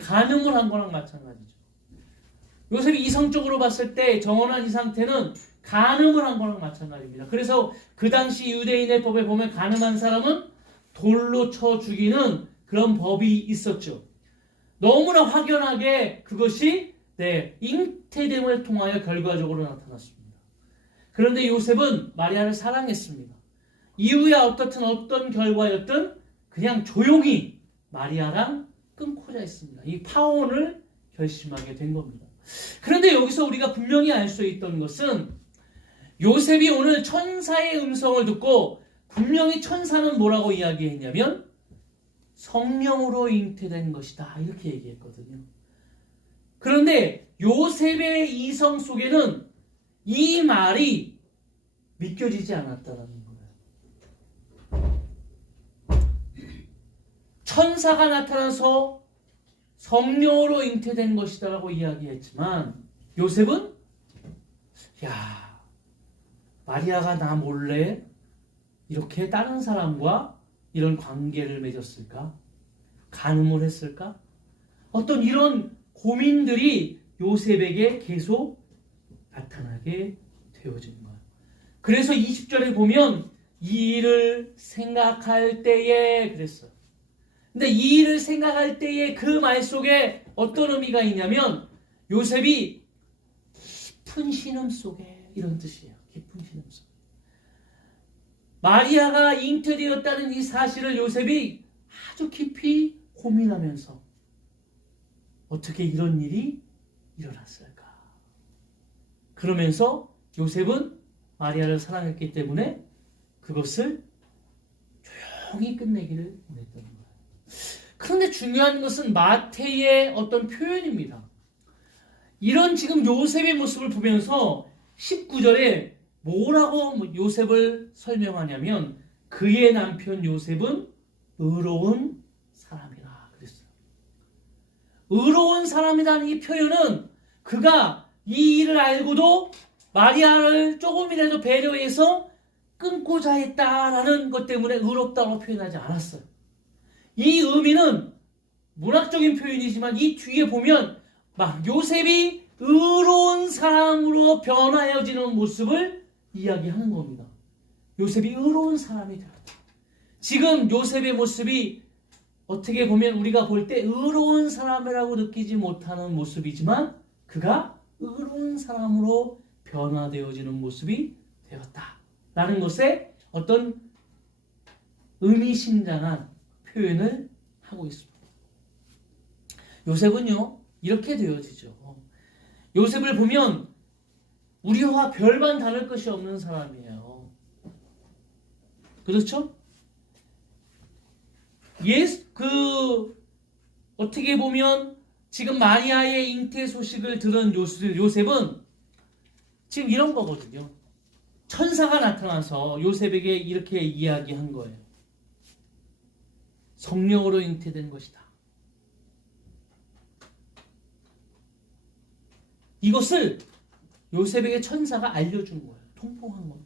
간음을 한 거랑 마찬가지죠. 요셉이 이성적으로 봤을 때 정혼한 이 상태는 간음을 한 거랑 마찬가지입니다. 그래서 그 당시 유대인의 법에 보면 간음한 사람은 돌로 쳐 죽이는 그런 법이 있었죠. 너무나 확연하게 그것이 잉태됨을 통하여 결과적으로 나타났습니다. 그런데 요셉은 마리아를 사랑했습니다. 이후야 어떤 결과였든 그냥 조용히 마리아랑 끊고자 했습니다. 이 파혼을 결심하게 된 겁니다. 그런데 여기서 우리가 분명히 알 수 있던 것은 요셉이 오늘 천사의 음성을 듣고 분명히 천사는 뭐라고 이야기했냐면 성령으로 잉태된 것이다 이렇게 얘기했거든요. 그런데 요셉의 이성 속에는 이 말이 믿겨지지 않았다는 거예요. 천사가 나타나서 성령으로 잉태된 것이다라고 이야기했지만 요셉은 마리아가 나 몰래 이렇게 다른 사람과 이런 관계를 맺었을까? 간음을 했을까? 어떤 이런 고민들이 요셉에게 계속 나타나게 되어진 거예요. 그래서 20절에 보면 이 일을 생각할 때에 그랬어요. 근데 이 일을 생각할 때에 그 말 속에 어떤 의미가 있냐면 요셉이 깊은 신음 속에, 이런 뜻이에요. 깊은 신음 속에. 마리아가 잉태되었다는 이 사실을 요셉이 아주 깊이 고민하면서 어떻게 이런 일이 일어났을까? 그러면서 요셉은 마리아를 사랑했기 때문에 그것을 조용히 끝내기를 원했던 거예요. 그런데 중요한 것은 마태의 어떤 표현입니다. 이런 지금 요셉의 모습을 보면서 19절에 뭐라고 요셉을 설명하냐면 그의 남편 요셉은 의로운 사람이라 그랬어요. 의로운 사람이라는 이 표현은 그가 이 일을 알고도 마리아를 조금이라도 배려해서 끊고자 했다라는 것 때문에 의롭다고 표현하지 않았어요. 이 의미는 문학적인 표현이지만 이 뒤에 보면 막 요셉이 의로운 사람으로 변화해지는 모습을 이야기하는 겁니다. 요셉이 의로운 사람이 되었다. 지금 요셉의 모습이 어떻게 보면 우리가 볼 때 의로운 사람이라고 느끼지 못하는 모습이지만 그가 의로운 사람으로 변화되어지는 모습이 되었다라는 것에 어떤 의미심장한 표현을 하고 있습니다. 요셉은요 이렇게 되어지죠. 요셉을 보면 우리와 별반 다를 것이 없는 사람이에요. 그렇죠? 어떻게 보면 지금 마리아의 잉태 소식을 들은 요셉은 지금 이런 거거든요. 천사가 나타나서 요셉에게 이렇게 이야기한 거예요. 성령으로 잉태된 것이다. 이것을 요셉에게 천사가 알려준 거예요. 통보한 거예요.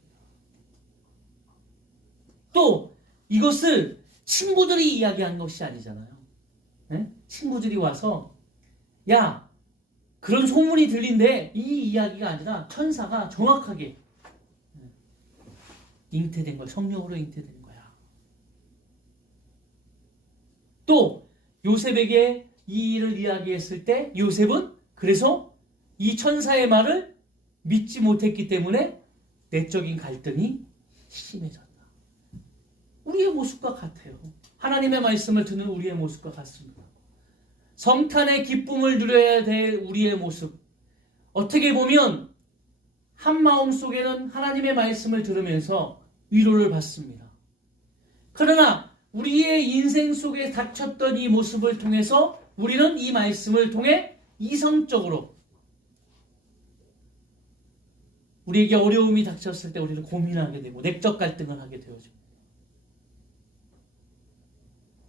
또 이것을 친구들이 이야기한 것이 아니잖아요. 네? 친구들이 와서 야 그런 소문이 들린데 이 이야기가 아니라 천사가 정확하게 잉태된 거야. 성령으로 잉태된 거야. 또 요셉에게 이 일을 이야기했을 때 요셉은 그래서 이 천사의 말을 믿지 못했기 때문에 내적인 갈등이 심해졌다. 우리의 모습과 같아요. 하나님의 말씀을 듣는 우리의 모습과 같습니다. 성탄의 기쁨을 누려야 될 우리의 모습. 어떻게 보면 한 마음 속에는 하나님의 말씀을 들으면서 위로를 받습니다. 그러나 우리의 인생 속에 닥쳤던 이 모습을 통해서 우리는 이 말씀을 통해 이성적으로 우리에게 어려움이 닥쳤을 때 우리는 고민하게 되고 내적 갈등을 하게 되어집니다.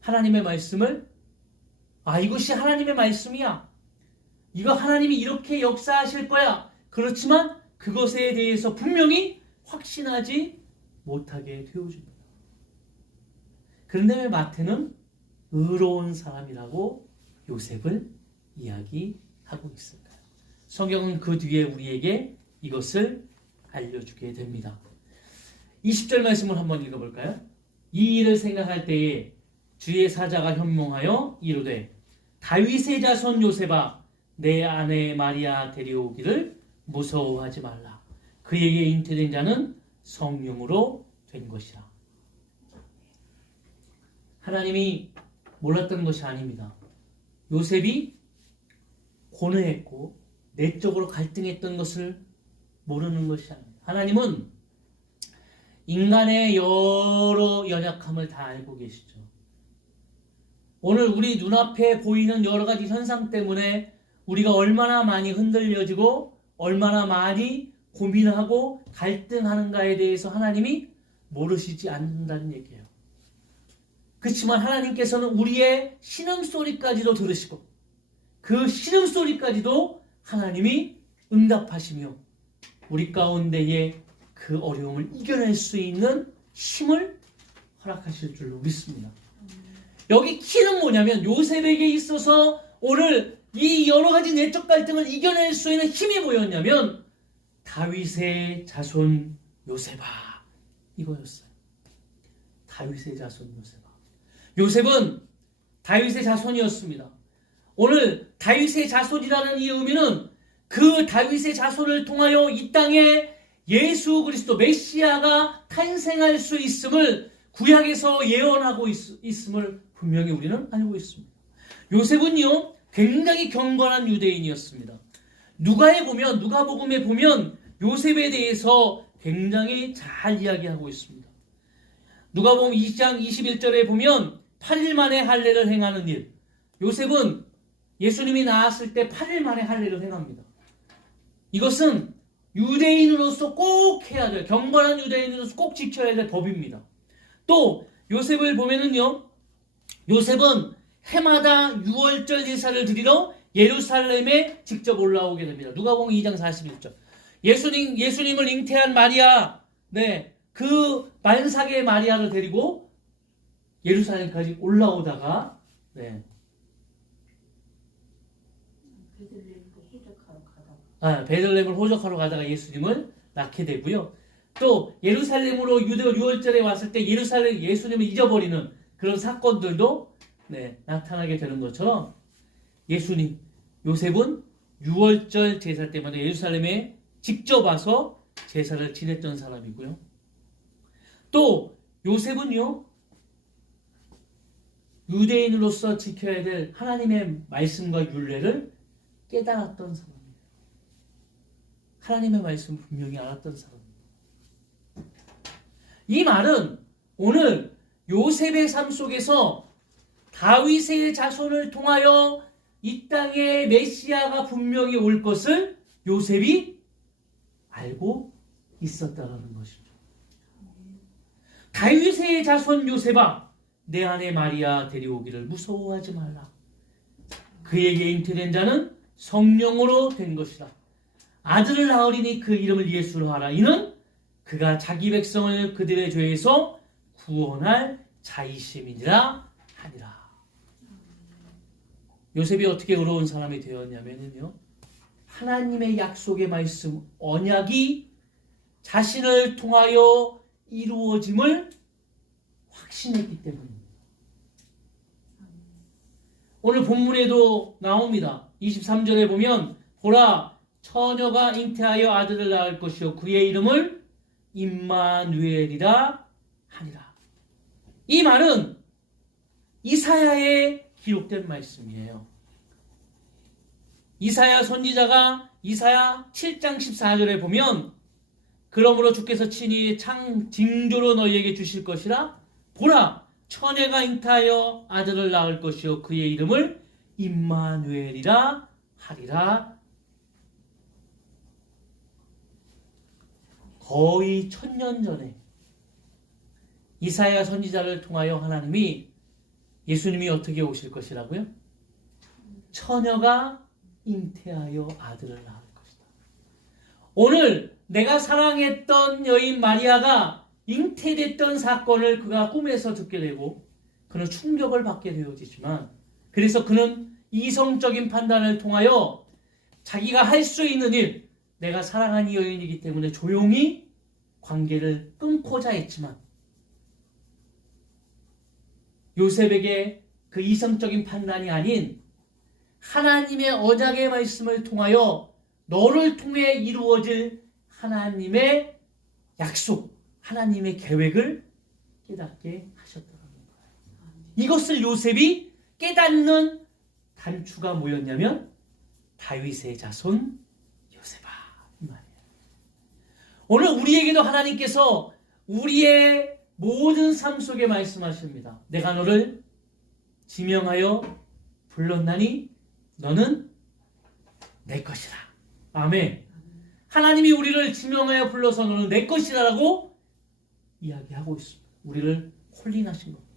하나님의 말씀을 이것이 하나님의 말씀이야. 이거 하나님이 이렇게 역사하실 거야. 그렇지만 그것에 대해서 분명히 확신하지 못하게 되어집니다. 그런데 왜 마태는 의로운 사람이라고 요셉을 이야기하고 있을까요? 성경은 그 뒤에 우리에게 이것을 알려주게 됩니다. 20절 말씀을 한번 읽어볼까요? 이 일을 생각할 때에 주의 사자가 현몽하여 이르되 다윗의 자손 요셉아 내 아내 마리아 데려오기를 무서워하지 말라. 그에게 잉태된 자는 성령으로 된 것이라. 하나님이 몰랐던 것이 아닙니다. 요셉이 고뇌했고 내적으로 갈등했던 것을 모르는 것이 아닙니다. 하나님은 인간의 여러 연약함을 다 알고 계시죠. 오늘 우리 눈앞에 보이는 여러 가지 현상 때문에 우리가 얼마나 많이 흔들려지고 얼마나 많이 고민하고 갈등하는가에 대해서 하나님이 모르시지 않는다는 얘기예요. 그렇지만 하나님께서는 우리의 신음소리까지도 들으시고 그 신음소리까지도 하나님이 응답하시며 우리 가운데에 그 어려움을 이겨낼 수 있는 힘을 허락하실 줄로 믿습니다. 여기 키는 뭐냐면 요셉에게 있어서 오늘 이 여러 가지 내적 갈등을 이겨낼 수 있는 힘이 뭐였냐면 다윗의 자손 요셉아 이거였어요. 다윗의 자손 요셉아. 요셉은 다윗의 자손이었습니다. 오늘 다윗의 자손이라는 이 의미는 그 다윗의 자손을 통하여 이 땅에 예수 그리스도 메시아가 탄생할 수 있음을 구약에서 예언하고 있음을 분명히 우리는 알고 있습니다. 요셉은요 굉장히 경건한 유대인이었습니다. 누가복음에 보면 요셉에 대해서 굉장히 잘 이야기하고 있습니다. 누가복음 2장 21절에 보면 8일 만에 할례를 행하는 일. 요셉은 예수님이 나왔을 때 8일 만에 할례를 행합니다. 이것은 유대인으로서 꼭 해야 될, 경건한 유대인으로서 꼭 지켜야 될 법입니다. 또 요셉을 보면은요, 요셉은 해마다 유월절 제사를 드리러 예루살렘에 직접 올라오게 됩니다. 누가복음 2장 41절. 예수님을 잉태한 마리아, 그 만삭의 마리아를 데리고 예루살렘까지 올라오다가, 베들레헴을 호적하러 가다가 예수님을 낳게 되고요. 또 예루살렘으로 유월절에 왔을 때 예수님을 잊어버리는 그런 사건들도 나타나게 되는 것처럼 요셉은 유월절 제사 때마다 예루살렘에 직접 와서 제사를 지냈던 사람이고요. 또 요셉은요 유대인으로서 지켜야 될 하나님의 말씀과 율례를 깨달았던 사람입니다. 하나님의 말씀을 분명히 알았던 사람입니다. 이 말은 오늘 요셉의 삶 속에서 다윗의 자손을 통하여 이 땅에 메시아가 분명히 올 것을 요셉이 알고 있었다는 것입니다. 다윗의 자손 요셉아, 내 아내 마리아 데려오기를 무서워하지 말라. 그에게 잉태된 자는 성령으로 된 것이라. 아들을 낳으리니 그 이름을 예수로 하라. 이는 그가 자기 백성을 그들의 죄에서 구원할 자이심이니라 하니라. 요셉이 어떻게 의로운 사람이 되었냐면요, 하나님의 약속의 말씀, 언약이 자신을 통하여 이루어짐을 확신했기 때문입니다. 오늘 본문에도 나옵니다. 23절에 보면 보라, 처녀가 잉태하여 아들을 낳을 것이요 그의 이름을 임마누엘이라 하니라. 이 말은 이사야에 기록된 말씀이에요. 이사야 선지자가 이사야 7장 14절에 보면 그러므로 주께서 친히 징조로 너희에게 주실 것이라. 보라, 처녀가 잉태하여 아들을 낳을 것이요 그의 이름을 임마누엘이라 하리라. 거의 1000년 전에 이사야 선지자를 통하여 하나님이 예수님이 어떻게 오실 것이라고요? 처녀가 잉태하여 아들을 낳을 것이다. 오늘 내가 사랑했던 여인 마리아가 잉태됐던 사건을 그가 꿈에서 듣게 되고 그는 충격을 받게 되어지지만, 그래서 그는 이성적인 판단을 통하여 자기가 할 수 있는 일, 내가 사랑하는 여인이기 때문에 조용히 관계를 끊고자 했지만 요셉에게 그 이성적인 판단이 아닌 하나님의 언약의 말씀을 통하여 너를 통해 이루어질 하나님의 약속, 하나님의 계획을 깨닫게 하셨다는 거예요. 이것을 요셉이 깨닫는 단추가 뭐였냐면 다윗의 자손 요셉아, 이 말이에요. 오늘 우리에게도 하나님께서 우리의 모든 삶 속에 말씀하십니다. 내가 너를 지명하여 불렀나니 너는 내 것이라. 아멘. 하나님이 우리를 지명하여 불러서 너는 내 것이라고 이야기하고 있습니다. 우리를 콜링하신 겁니다.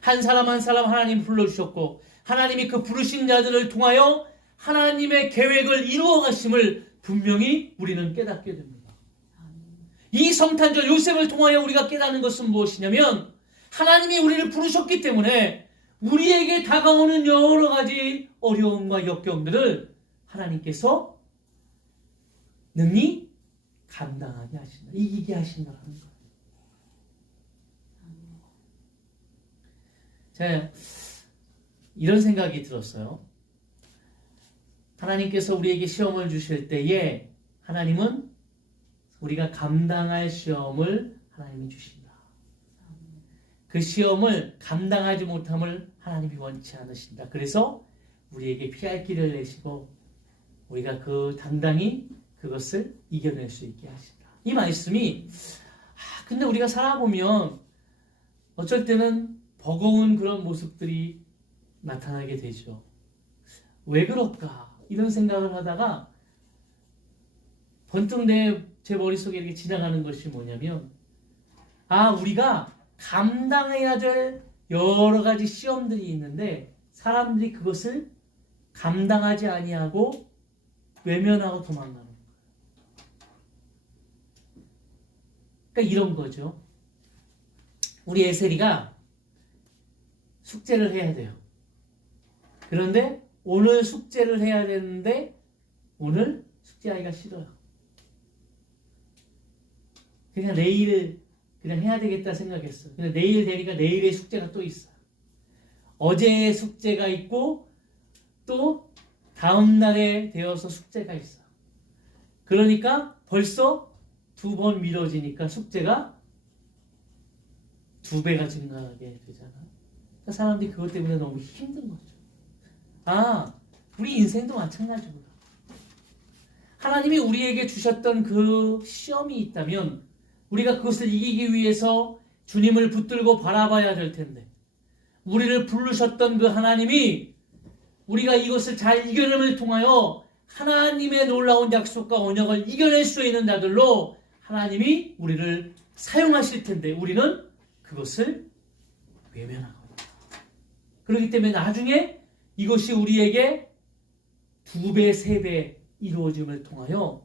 한 사람 한 사람 하나님 불러주셨고 하나님이 그 부르신 자들을 통하여 하나님의 계획을 이루어 가심을 분명히 우리는 깨닫게 됩니다. 이 성탄절 요셉을 통하여 우리가 깨닫는 것은 무엇이냐면 하나님이 우리를 부르셨기 때문에 우리에게 다가오는 여러 가지 어려움과 역경들을 하나님께서 능히 감당하게 하신다. 이기게 하신다는 거예요. 제가 이런 생각이 들었어요. 하나님께서 우리에게 시험을 주실 때에 하나님은 우리가 감당할 시험을 하나님이 주신다. 그 시험을 감당하지 못함을 하나님이 원치 않으신다. 그래서 우리에게 피할 길을 내시고 우리가 당당히 그것을 이겨낼 수 있게 하신다. 이 말씀이 근데 우리가 살아보면 어쩔 때는 버거운 그런 모습들이 나타나게 되죠. 왜 그럴까? 이런 생각을 하다가 번뜩 제 머릿속에 이렇게 지나가는 것이 뭐냐면 우리가 감당해야 될 여러 가지 시험들이 있는데 사람들이 그것을 감당하지 아니하고 외면하고 도망가는 거예요. 그러니까 이런 거죠. 우리 에셀이가 숙제를 해야 돼요. 그런데 오늘 숙제를 해야 되는데 오늘 숙제하기가 싫어요. 그냥 내일 그냥 해야 되겠다 생각했어요. 근데 내일 되니까 내일의 숙제가 또 있어요. 어제의 숙제가 있고 또 다음 날에 되어서 숙제가 있어요. 그러니까 벌써 2번 미뤄지니까 숙제가 2배가 증가하게 되잖아요. 그러니까 사람들이 그것 때문에 너무 힘든 거죠. 우리 인생도 마찬가지구나. 하나님이 우리에게 주셨던 그 시험이 있다면 우리가 그것을 이기기 위해서 주님을 붙들고 바라봐야 될 텐데 우리를 부르셨던 그 하나님이 우리가 이것을 잘 이겨냄을 통하여 하나님의 놀라운 약속과 언약을 이겨낼 수 있는 자들로 하나님이 우리를 사용하실 텐데 우리는 그것을 외면하고 있다. 그렇기 때문에 나중에 이것이 우리에게 2배, 3배 이루어짐을 통하여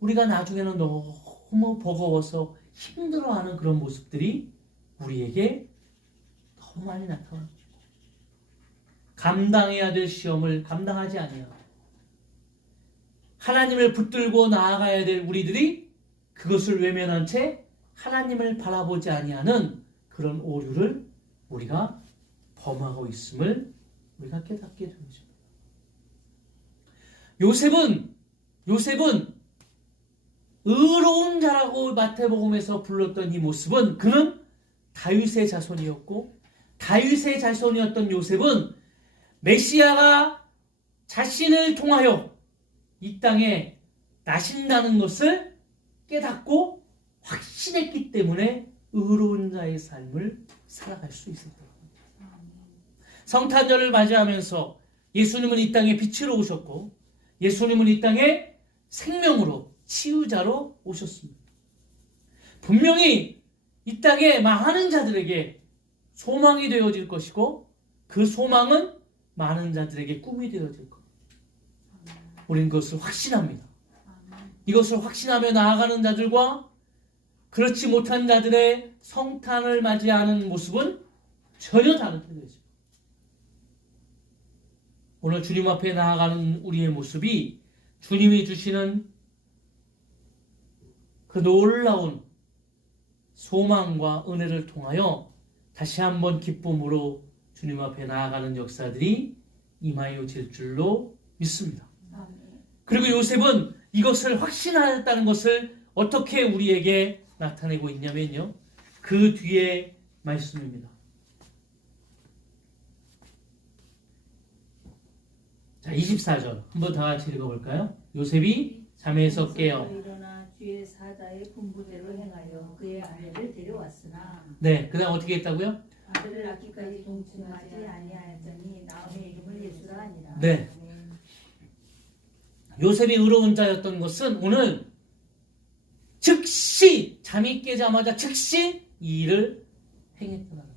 우리가 나중에는 너무 버거워서 힘들어하는 그런 모습들이 우리에게 너무 많이 나타납니다. 감당해야 될 시험을 감당하지 아니하고 하나님을 붙들고 나아가야 될 우리들이 그것을 외면한 채 하나님을 바라보지 아니하는 그런 오류를 우리가 범하고 있음을 우리가 깨닫게 되는 것입니다. 요셉은 의로운 자라고 마태복음에서 불렀던 이 모습은 그는 다윗의 자손이었고 다윗의 자손이었던 요셉은 메시아가 자신을 통하여 이 땅에 나신다는 것을 깨닫고 확신했기 때문에 의로운 자의 삶을 살아갈 수 있었던 겁니다. 성탄절을 맞이하면서 예수님은 이 땅에 빛으로 오셨고 예수님은 이 땅에 생명으로 치유자로 오셨습니다. 분명히 이 땅에 많은 자들에게 소망이 되어질 것이고 그 소망은 많은 자들에게 꿈이 되어질 겁니다. 우리는 그것을 확신합니다. 이것을 확신하며 나아가는 자들과 그렇지 못한 자들의 성탄을 맞이하는 모습은 전혀 다르게 되죠. 오늘 주님 앞에 나아가는 우리의 모습이 주님이 주시는 그 놀라운 소망과 은혜를 통하여 다시 한번 기쁨으로 주님 앞에 나아가는 역사들이 임하여질 줄로 믿습니다. 그리고 요셉은 이것을 확신하였다는 것을 어떻게 우리에게 나타내고 있냐면요. 그 뒤에 말씀입니다. 자, 24절 한번 다 같이 읽어볼까요? 요셉이 잠에서 깨어 일어나 주의 사자의 분부대로 행하여 그의 아내를 데려왔으나 네, 그 다음 어떻게 했다고요? 아들을 낳기까지 동침하지 아니하였더니 나음의 이름을 예수라 하니라. 네. 요셉이 의로운 자였던 것은 오늘 즉시 잠이 깨자마자 즉시 이 일을 행했다는 거죠.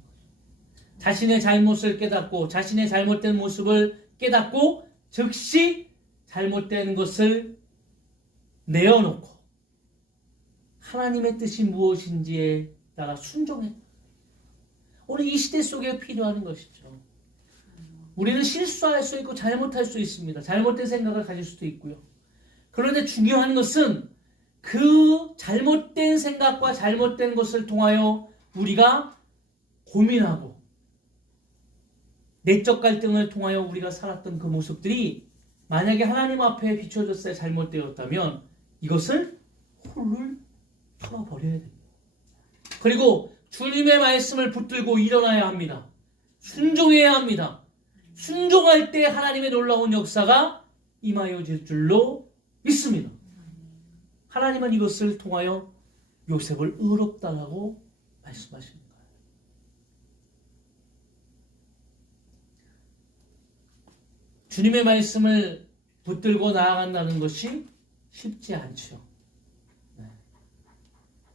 자신의 잘못을 깨닫고 자신의 잘못된 모습을 깨닫고 즉시 잘못된 것을 내어놓고 하나님의 뜻이 무엇인지에 따라 순종했다. 오늘 이 시대 속에 필요한 것이죠. 우리는 실수할 수 있고 잘못할 수 있습니다. 잘못된 생각을 가질 수도 있고요. 그런데 중요한 것은 그 잘못된 생각과 잘못된 것을 통하여 우리가 고민하고 내적 갈등을 통하여 우리가 살았던 그 모습들이 만약에 하나님 앞에 비춰졌어야 잘못되었다면 이것을 홀을 털어버려야 됩니다. 그리고 주님의 말씀을 붙들고 일어나야 합니다. 순종해야 합니다. 순종할 때 하나님의 놀라운 역사가 임하여질 줄로 믿습니다. 하나님은 이것을 통하여 요셉을 의롭다라고 말씀하십니다. 주님의 말씀을 붙들고 나아간다는 것이 쉽지 않죠. 네.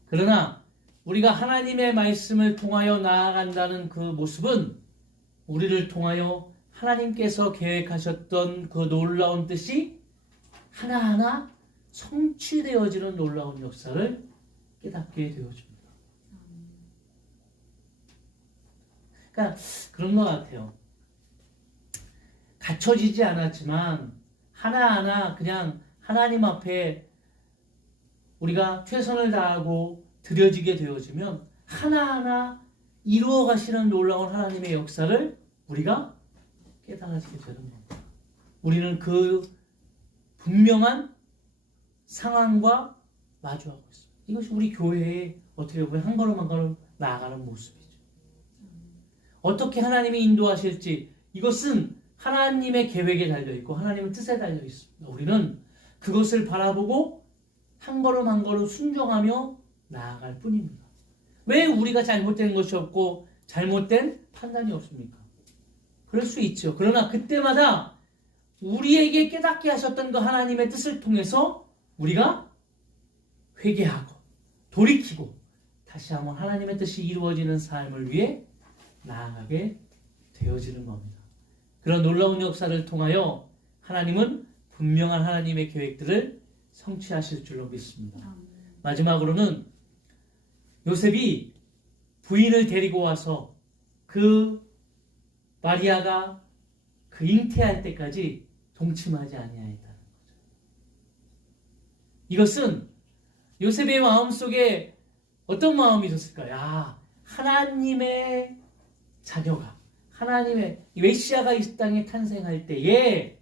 그러나 우리가 하나님의 말씀을 통하여 나아간다는 그 모습은 우리를 통하여 하나님께서 계획하셨던 그 놀라운 뜻이 하나하나 성취되어지는 놀라운 역사를 깨닫게 되어집니다. 그러니까 그런 것 같아요. 갖춰지지 않았지만 하나하나 그냥 하나님 앞에 우리가 최선을 다하고 드려지게 되어지면 하나하나 이루어 가시는 놀라운 하나님의 역사를 우리가 깨달아지게 되는 겁니다. 우리는 그 분명한 상황과 마주하고 있습니다. 이것이 우리 교회에 어떻게 보면 한 걸음 한 걸음 나아가는 모습이죠. 어떻게 하나님이 인도하실지 이것은 하나님의 계획에 달려있고 하나님의 뜻에 달려있습니다. 우리는 그것을 바라보고 한 걸음 한 걸음 순종하며 나아갈 뿐입니다. 왜 우리가 잘못된 것이 없고 잘못된 판단이 없습니까? 그럴 수 있죠. 그러나 그때마다 우리에게 깨닫게 하셨던 그 하나님의 뜻을 통해서 우리가 회개하고 돌이키고 다시 한번 하나님의 뜻이 이루어지는 삶을 위해 나아가게 되어지는 겁니다. 그런 놀라운 역사를 통하여 하나님은 분명한 하나님의 계획들을 성취하실 줄로 믿습니다. 마지막으로는 요셉이 부인을 데리고 와서 그 마리아가 그 잉태할 때까지 동침하지 아니하였다는 거죠. 이것은 요셉의 마음속에 어떤 마음이 있었을까요? 하나님의 자녀가 하나님의 메시아가 이 땅에 탄생할 때에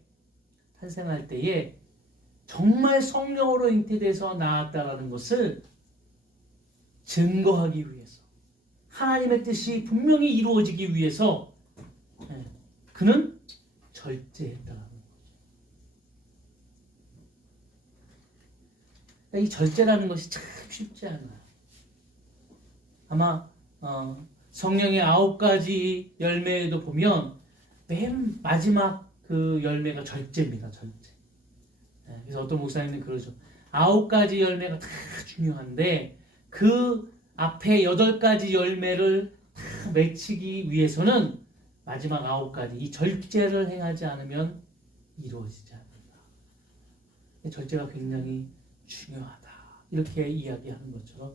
정말 성령으로 잉태돼서 나왔다라는 것을 증거하기 위해서 하나님의 뜻이 분명히 이루어지기 위해서 그는 절제했다라는 거죠. 이 절제라는 것이 참 쉽지 않아요. 아마 성령의 9가지 열매에도 보면 맨 마지막 그 열매가 절제입니다. 절제. 그래서 어떤 목사님들은 그러죠. 9가지 열매가 다 중요한데 그 앞에 8가지 열매를 다 맺히기 위해서는 마지막 9가지 이 절제를 행하지 않으면 이루어지지 않는다. 절제가 굉장히 중요하다. 이렇게 이야기하는 것처럼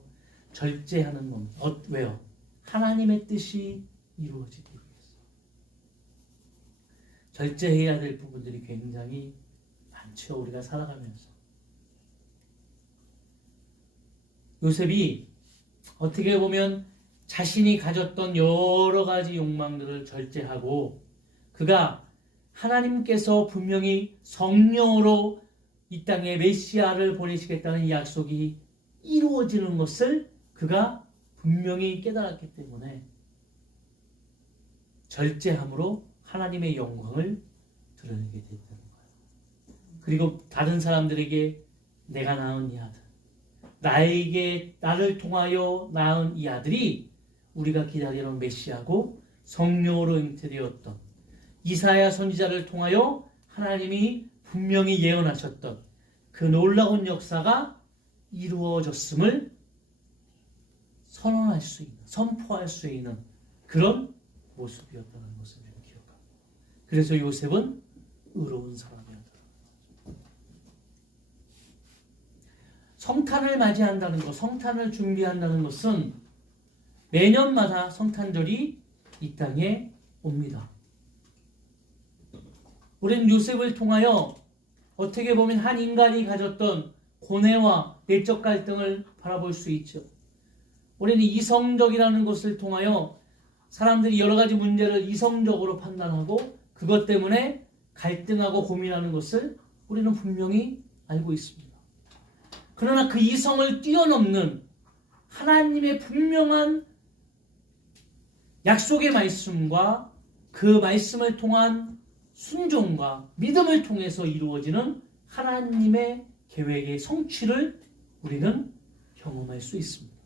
절제하는 겁니다. 왜요? 하나님의 뜻이 이루어지기 위해서. 절제해야 될 부분들이 굉장히 많죠. 우리가 살아가면서. 요셉이 어떻게 보면 자신이 가졌던 여러 가지 욕망들을 절제하고 그가 하나님께서 분명히 성령으로 이 땅에 메시아를 보내시겠다는 약속이 이루어지는 것을 그가 분명히 깨달았기 때문에 절제함으로 하나님의 영광을 드러내게 됐다는 거예요. 그리고 다른 사람들에게 내가 낳은 이 아들, 나를 통하여 낳은 이 아들이 우리가 기다리는 메시아고 성령으로 잉태되었던 이사야 선지자를 통하여 하나님이 분명히 예언하셨던 그 놀라운 역사가 이루어졌음을 선언할 수 있는, 선포할 수 있는 그런 모습이었다는 것을 기억합니다. 그래서 요셉은 의로운 사람이었다. 성탄을 맞이한다는 것, 성탄을 준비한다는 것은 매년마다 성탄절이 이 땅에 옵니다. 우리는 요셉을 통하여 어떻게 보면 한 인간이 가졌던 고뇌와 내적 갈등을 바라볼 수 있죠. 우리는 이성적이라는 것을 통하여 사람들이 여러 가지 문제를 이성적으로 판단하고 그것 때문에 갈등하고 고민하는 것을 우리는 분명히 알고 있습니다. 그러나 그 이성을 뛰어넘는 하나님의 분명한 약속의 말씀과 그 말씀을 통한 순종과 믿음을 통해서 이루어지는 하나님의 계획의 성취를 우리는 경험할 수 있습니다.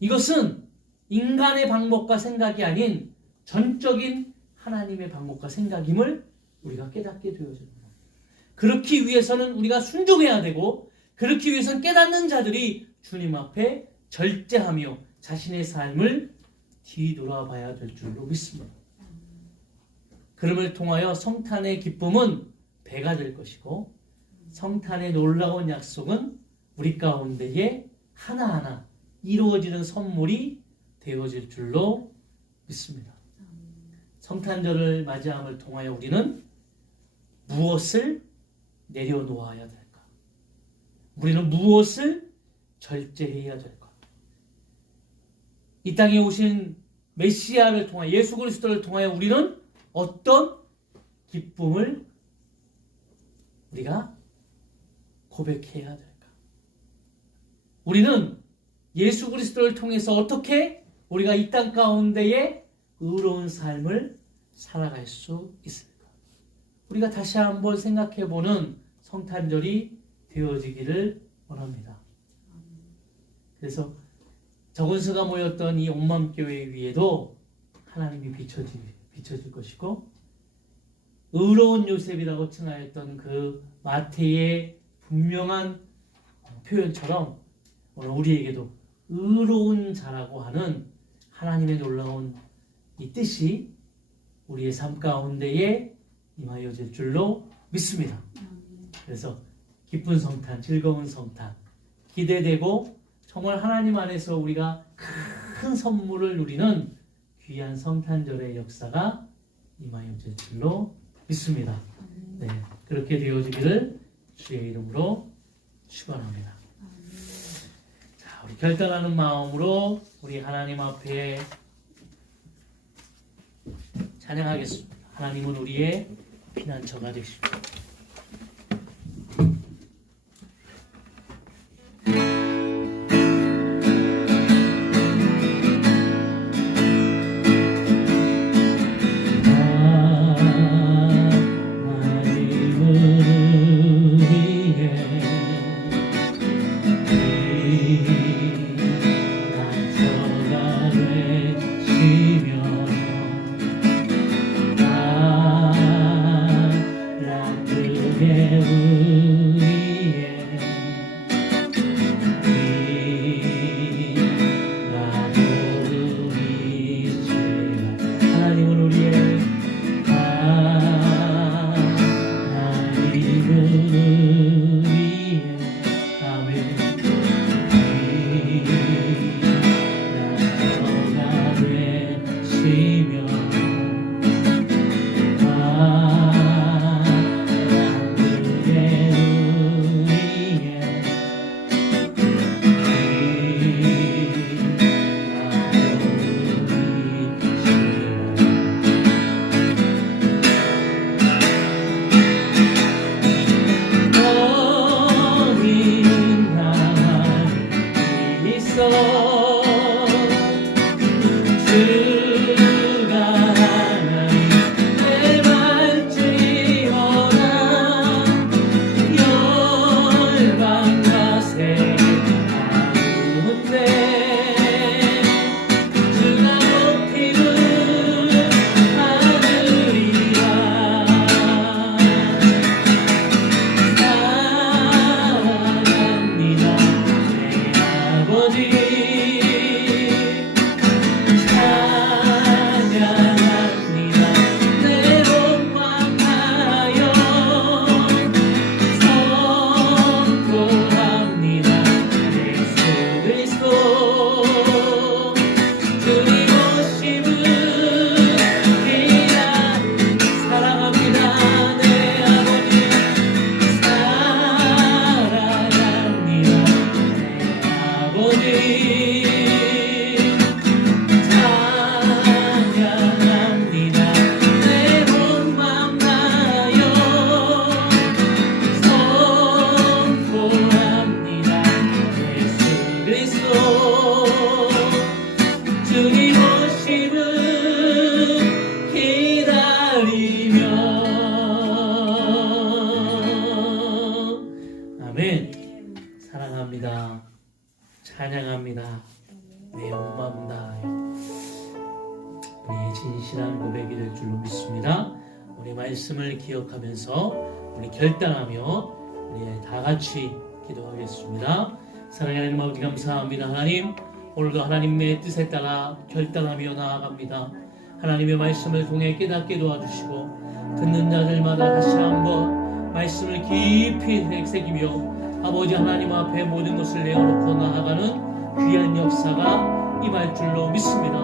이것은 인간의 방법과 생각이 아닌 전적인 하나님의 방법과 생각임을 우리가 깨닫게 되어집니다. 그렇기 위해서는 우리가 순종해야 되고, 그렇기 위해서는 깨닫는 자들이 주님 앞에 절제하며 자신의 삶을 뒤돌아봐야 될 줄로 믿습니다. 그럼을 통하여 성탄의 기쁨은 배가 될 것이고, 성탄의 놀라운 약속은 우리 가운데에 하나하나 이루어지는 선물이 되어질 줄로 믿습니다. 성탄절을 맞이함을 통하여 우리는 무엇을 내려놓아야 될까? 우리는 무엇을 절제해야 될까? 이 땅에 오신 메시아를 통하여, 예수 그리스도를 통하여 우리는 어떤 기쁨을 우리가 고백해야 될까? 우리는 예수 그리스도를 통해서 어떻게 우리가 이 땅 가운데에 의로운 삶을 살아갈 수 있을까? 우리가 다시 한번 생각해보는 성탄절이 되어지기를 원합니다. 그래서 적은 수가 모였던 이 옥맘교회 위에도 하나님이 비춰질 것이고, 의로운 요셉이라고 칭하였던 그 마태의 분명한 표현처럼 오늘 우리에게도 의로운 자라고 하는 하나님의 놀라운 이 뜻이 우리의 삶 가운데에 임하여질 줄로 믿습니다. 그래서 기쁜 성탄, 즐거운 성탄, 기대되고 정말 하나님 안에서 우리가 큰 선물을 누리는 귀한 성탄절의 역사가 임하여질 줄로 믿습니다. 네, 그렇게 되어지기를 주의 이름으로 축원합니다. 자, 우리 결단하는 마음으로 우리 하나님 앞에 찬양하겠습니다. 하나님은 우리의 피난처가 되시고, 찬양합니다. 내 온 마음 다하여. 우리의 진실한 고백이 될 줄로 믿습니다. 우리 말씀을 기억하면서 우리 결단하며 우리 다 같이 기도하겠습니다. 사랑하는 아버지 감사합니다. 하나님, 오늘도 하나님의 뜻에 따라 결단하며 나아갑니다. 하나님의 말씀을 통해 깨닫게 도와주시고 듣는 자들마다 다시 한번 말씀을 깊이 새기며 아버지 하나님 앞에 모든 것을 내어놓고 나아가는 귀한 역사가 임할 줄로 믿습니다.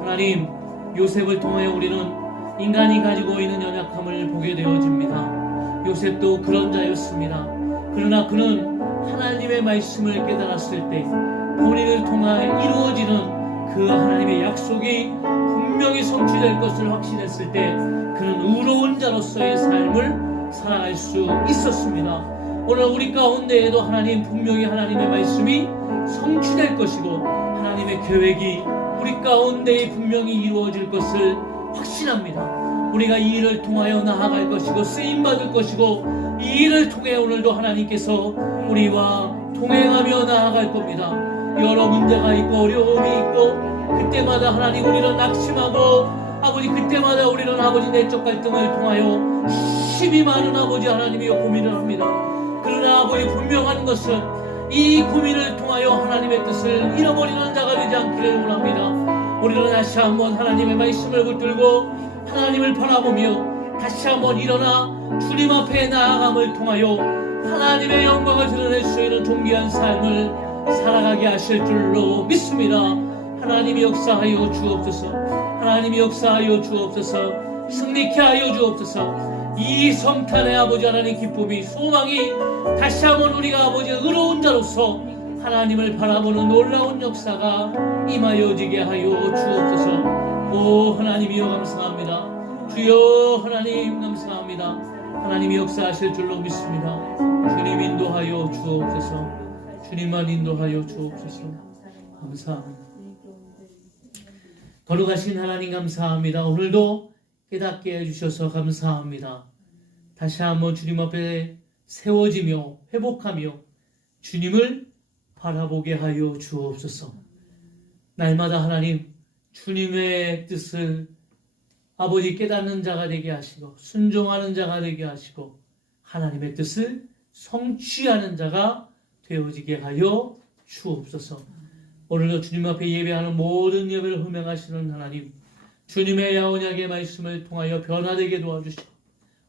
하나님, 요셉을 통하여 우리는 인간이 가지고 있는 연약함을 보게 되어집니다. 요셉도 그런 자였습니다. 그러나 그는 하나님의 말씀을 깨달았을 때 본인을 통하여 이루어지는 그 하나님의 약속이 분명히 성취될 것을 확신했을 때 그는 의로운 자로서의 삶을 살아갈 수 있었습니다. 오늘 우리 가운데에도 하나님 분명히 하나님의 말씀이 성취될 것이고 하나님의 계획이 우리 가운데 분명히 이루어질 것을 확신합니다. 우리가 이 일을 통하여 나아갈 것이고 쓰임받을 것이고 이 일을 통해 오늘도 하나님께서 우리와 동행하며 나아갈 겁니다. 여러 문제가 있고 어려움이 있고 그때마다 하나님 우리는 낙심하고 아버지 그때마다 우리는 아버지 내적 갈등을 통하여 힘이 많은 아버지 하나님이여 고민을 합니다. 그러나 아버지 분명한 것은 이 고민을 통하여 하나님의 뜻을 잃어버리는 자가 되지 않기를 원합니다. 우리는 다시 한번 하나님의 말씀을 붙들고 하나님을 바라보며 다시 한번 일어나 주님 앞에 나아감을 통하여 하나님의 영광을 드러낼 수 있는 존귀한 삶을 살아가게 하실 줄로 믿습니다. 하나님이 역사하여 주옵소서. 하나님이 역사하여 주옵소서. 승리케 하여 주옵소서. 이 성탄의 아버지 하나님 기쁨이 소망이 다시 한번 우리가 아버지 의로운 자로서 하나님을 바라보는 놀라운 역사가 임하여지게 하여 주옵소서. 오 하나님이여 감사합니다. 주여 하나님 감사합니다. 하나님이 역사하실 줄로 믿습니다. 주님 인도하여 주옵소서. 주님만 인도하여 주옵소서. 감사합니다. 거룩하신 하나님 감사합니다. 오늘도 깨닫게 해주셔서 감사합니다. 다시 한번 주님 앞에 세워지며 회복하며 주님을 바라보게 하여 주옵소서. 날마다 하나님 주님의 뜻을 아버지 깨닫는 자가 되게 하시고 순종하는 자가 되게 하시고 하나님의 뜻을 성취하는 자가 되어지게 하여 주옵소서. 오늘도 주님 앞에 예배하는 모든 예배를 흠행하시는 하나님, 주님의 야언약의 말씀을 통하여 변화되게 도와주시고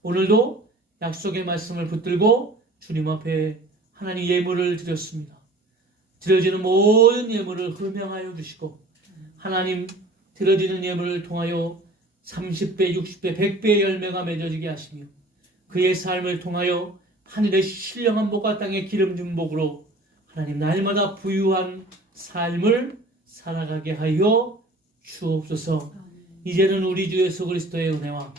오늘도 약속의 말씀을 붙들고 주님 앞에 하나님 예물을 드렸습니다. 드려지는 모든 예물을 흠행하여 주시고 하나님 드려지는 예물을 통하여 30배, 60배, 100배의 열매가 맺어지게 하시며 그의 삶을 통하여 하늘의 신령한 복과 땅의 기름진 복으로 하나님 날마다 부유한 삶을 살아가게 하여 주옵소서. 이제는 우리 주 예수 그리스도의 은혜와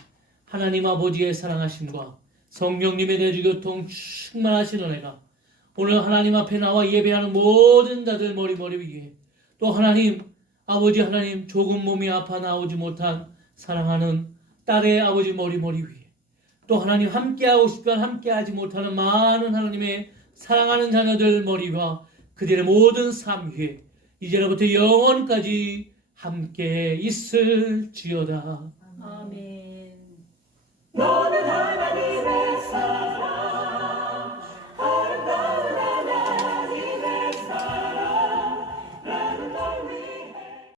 하나님 아버지의 사랑하심과 성령님의 내주교통 충만하신 은혜가 오늘 하나님 앞에 나와 예배하는 모든 자들 머리 위에 또 하나님 아버지 하나님 조금 몸이 아파 나오지 못한 사랑하는 딸의 아버지 머리 위에 또 하나님 함께하고 싶지만 함께하지 못하는 많은 하나님의 사랑하는 자녀들 머리와 그들의 모든 삶 위에 이제로부터 영원까지 함께 있을지어다. 아멘. 너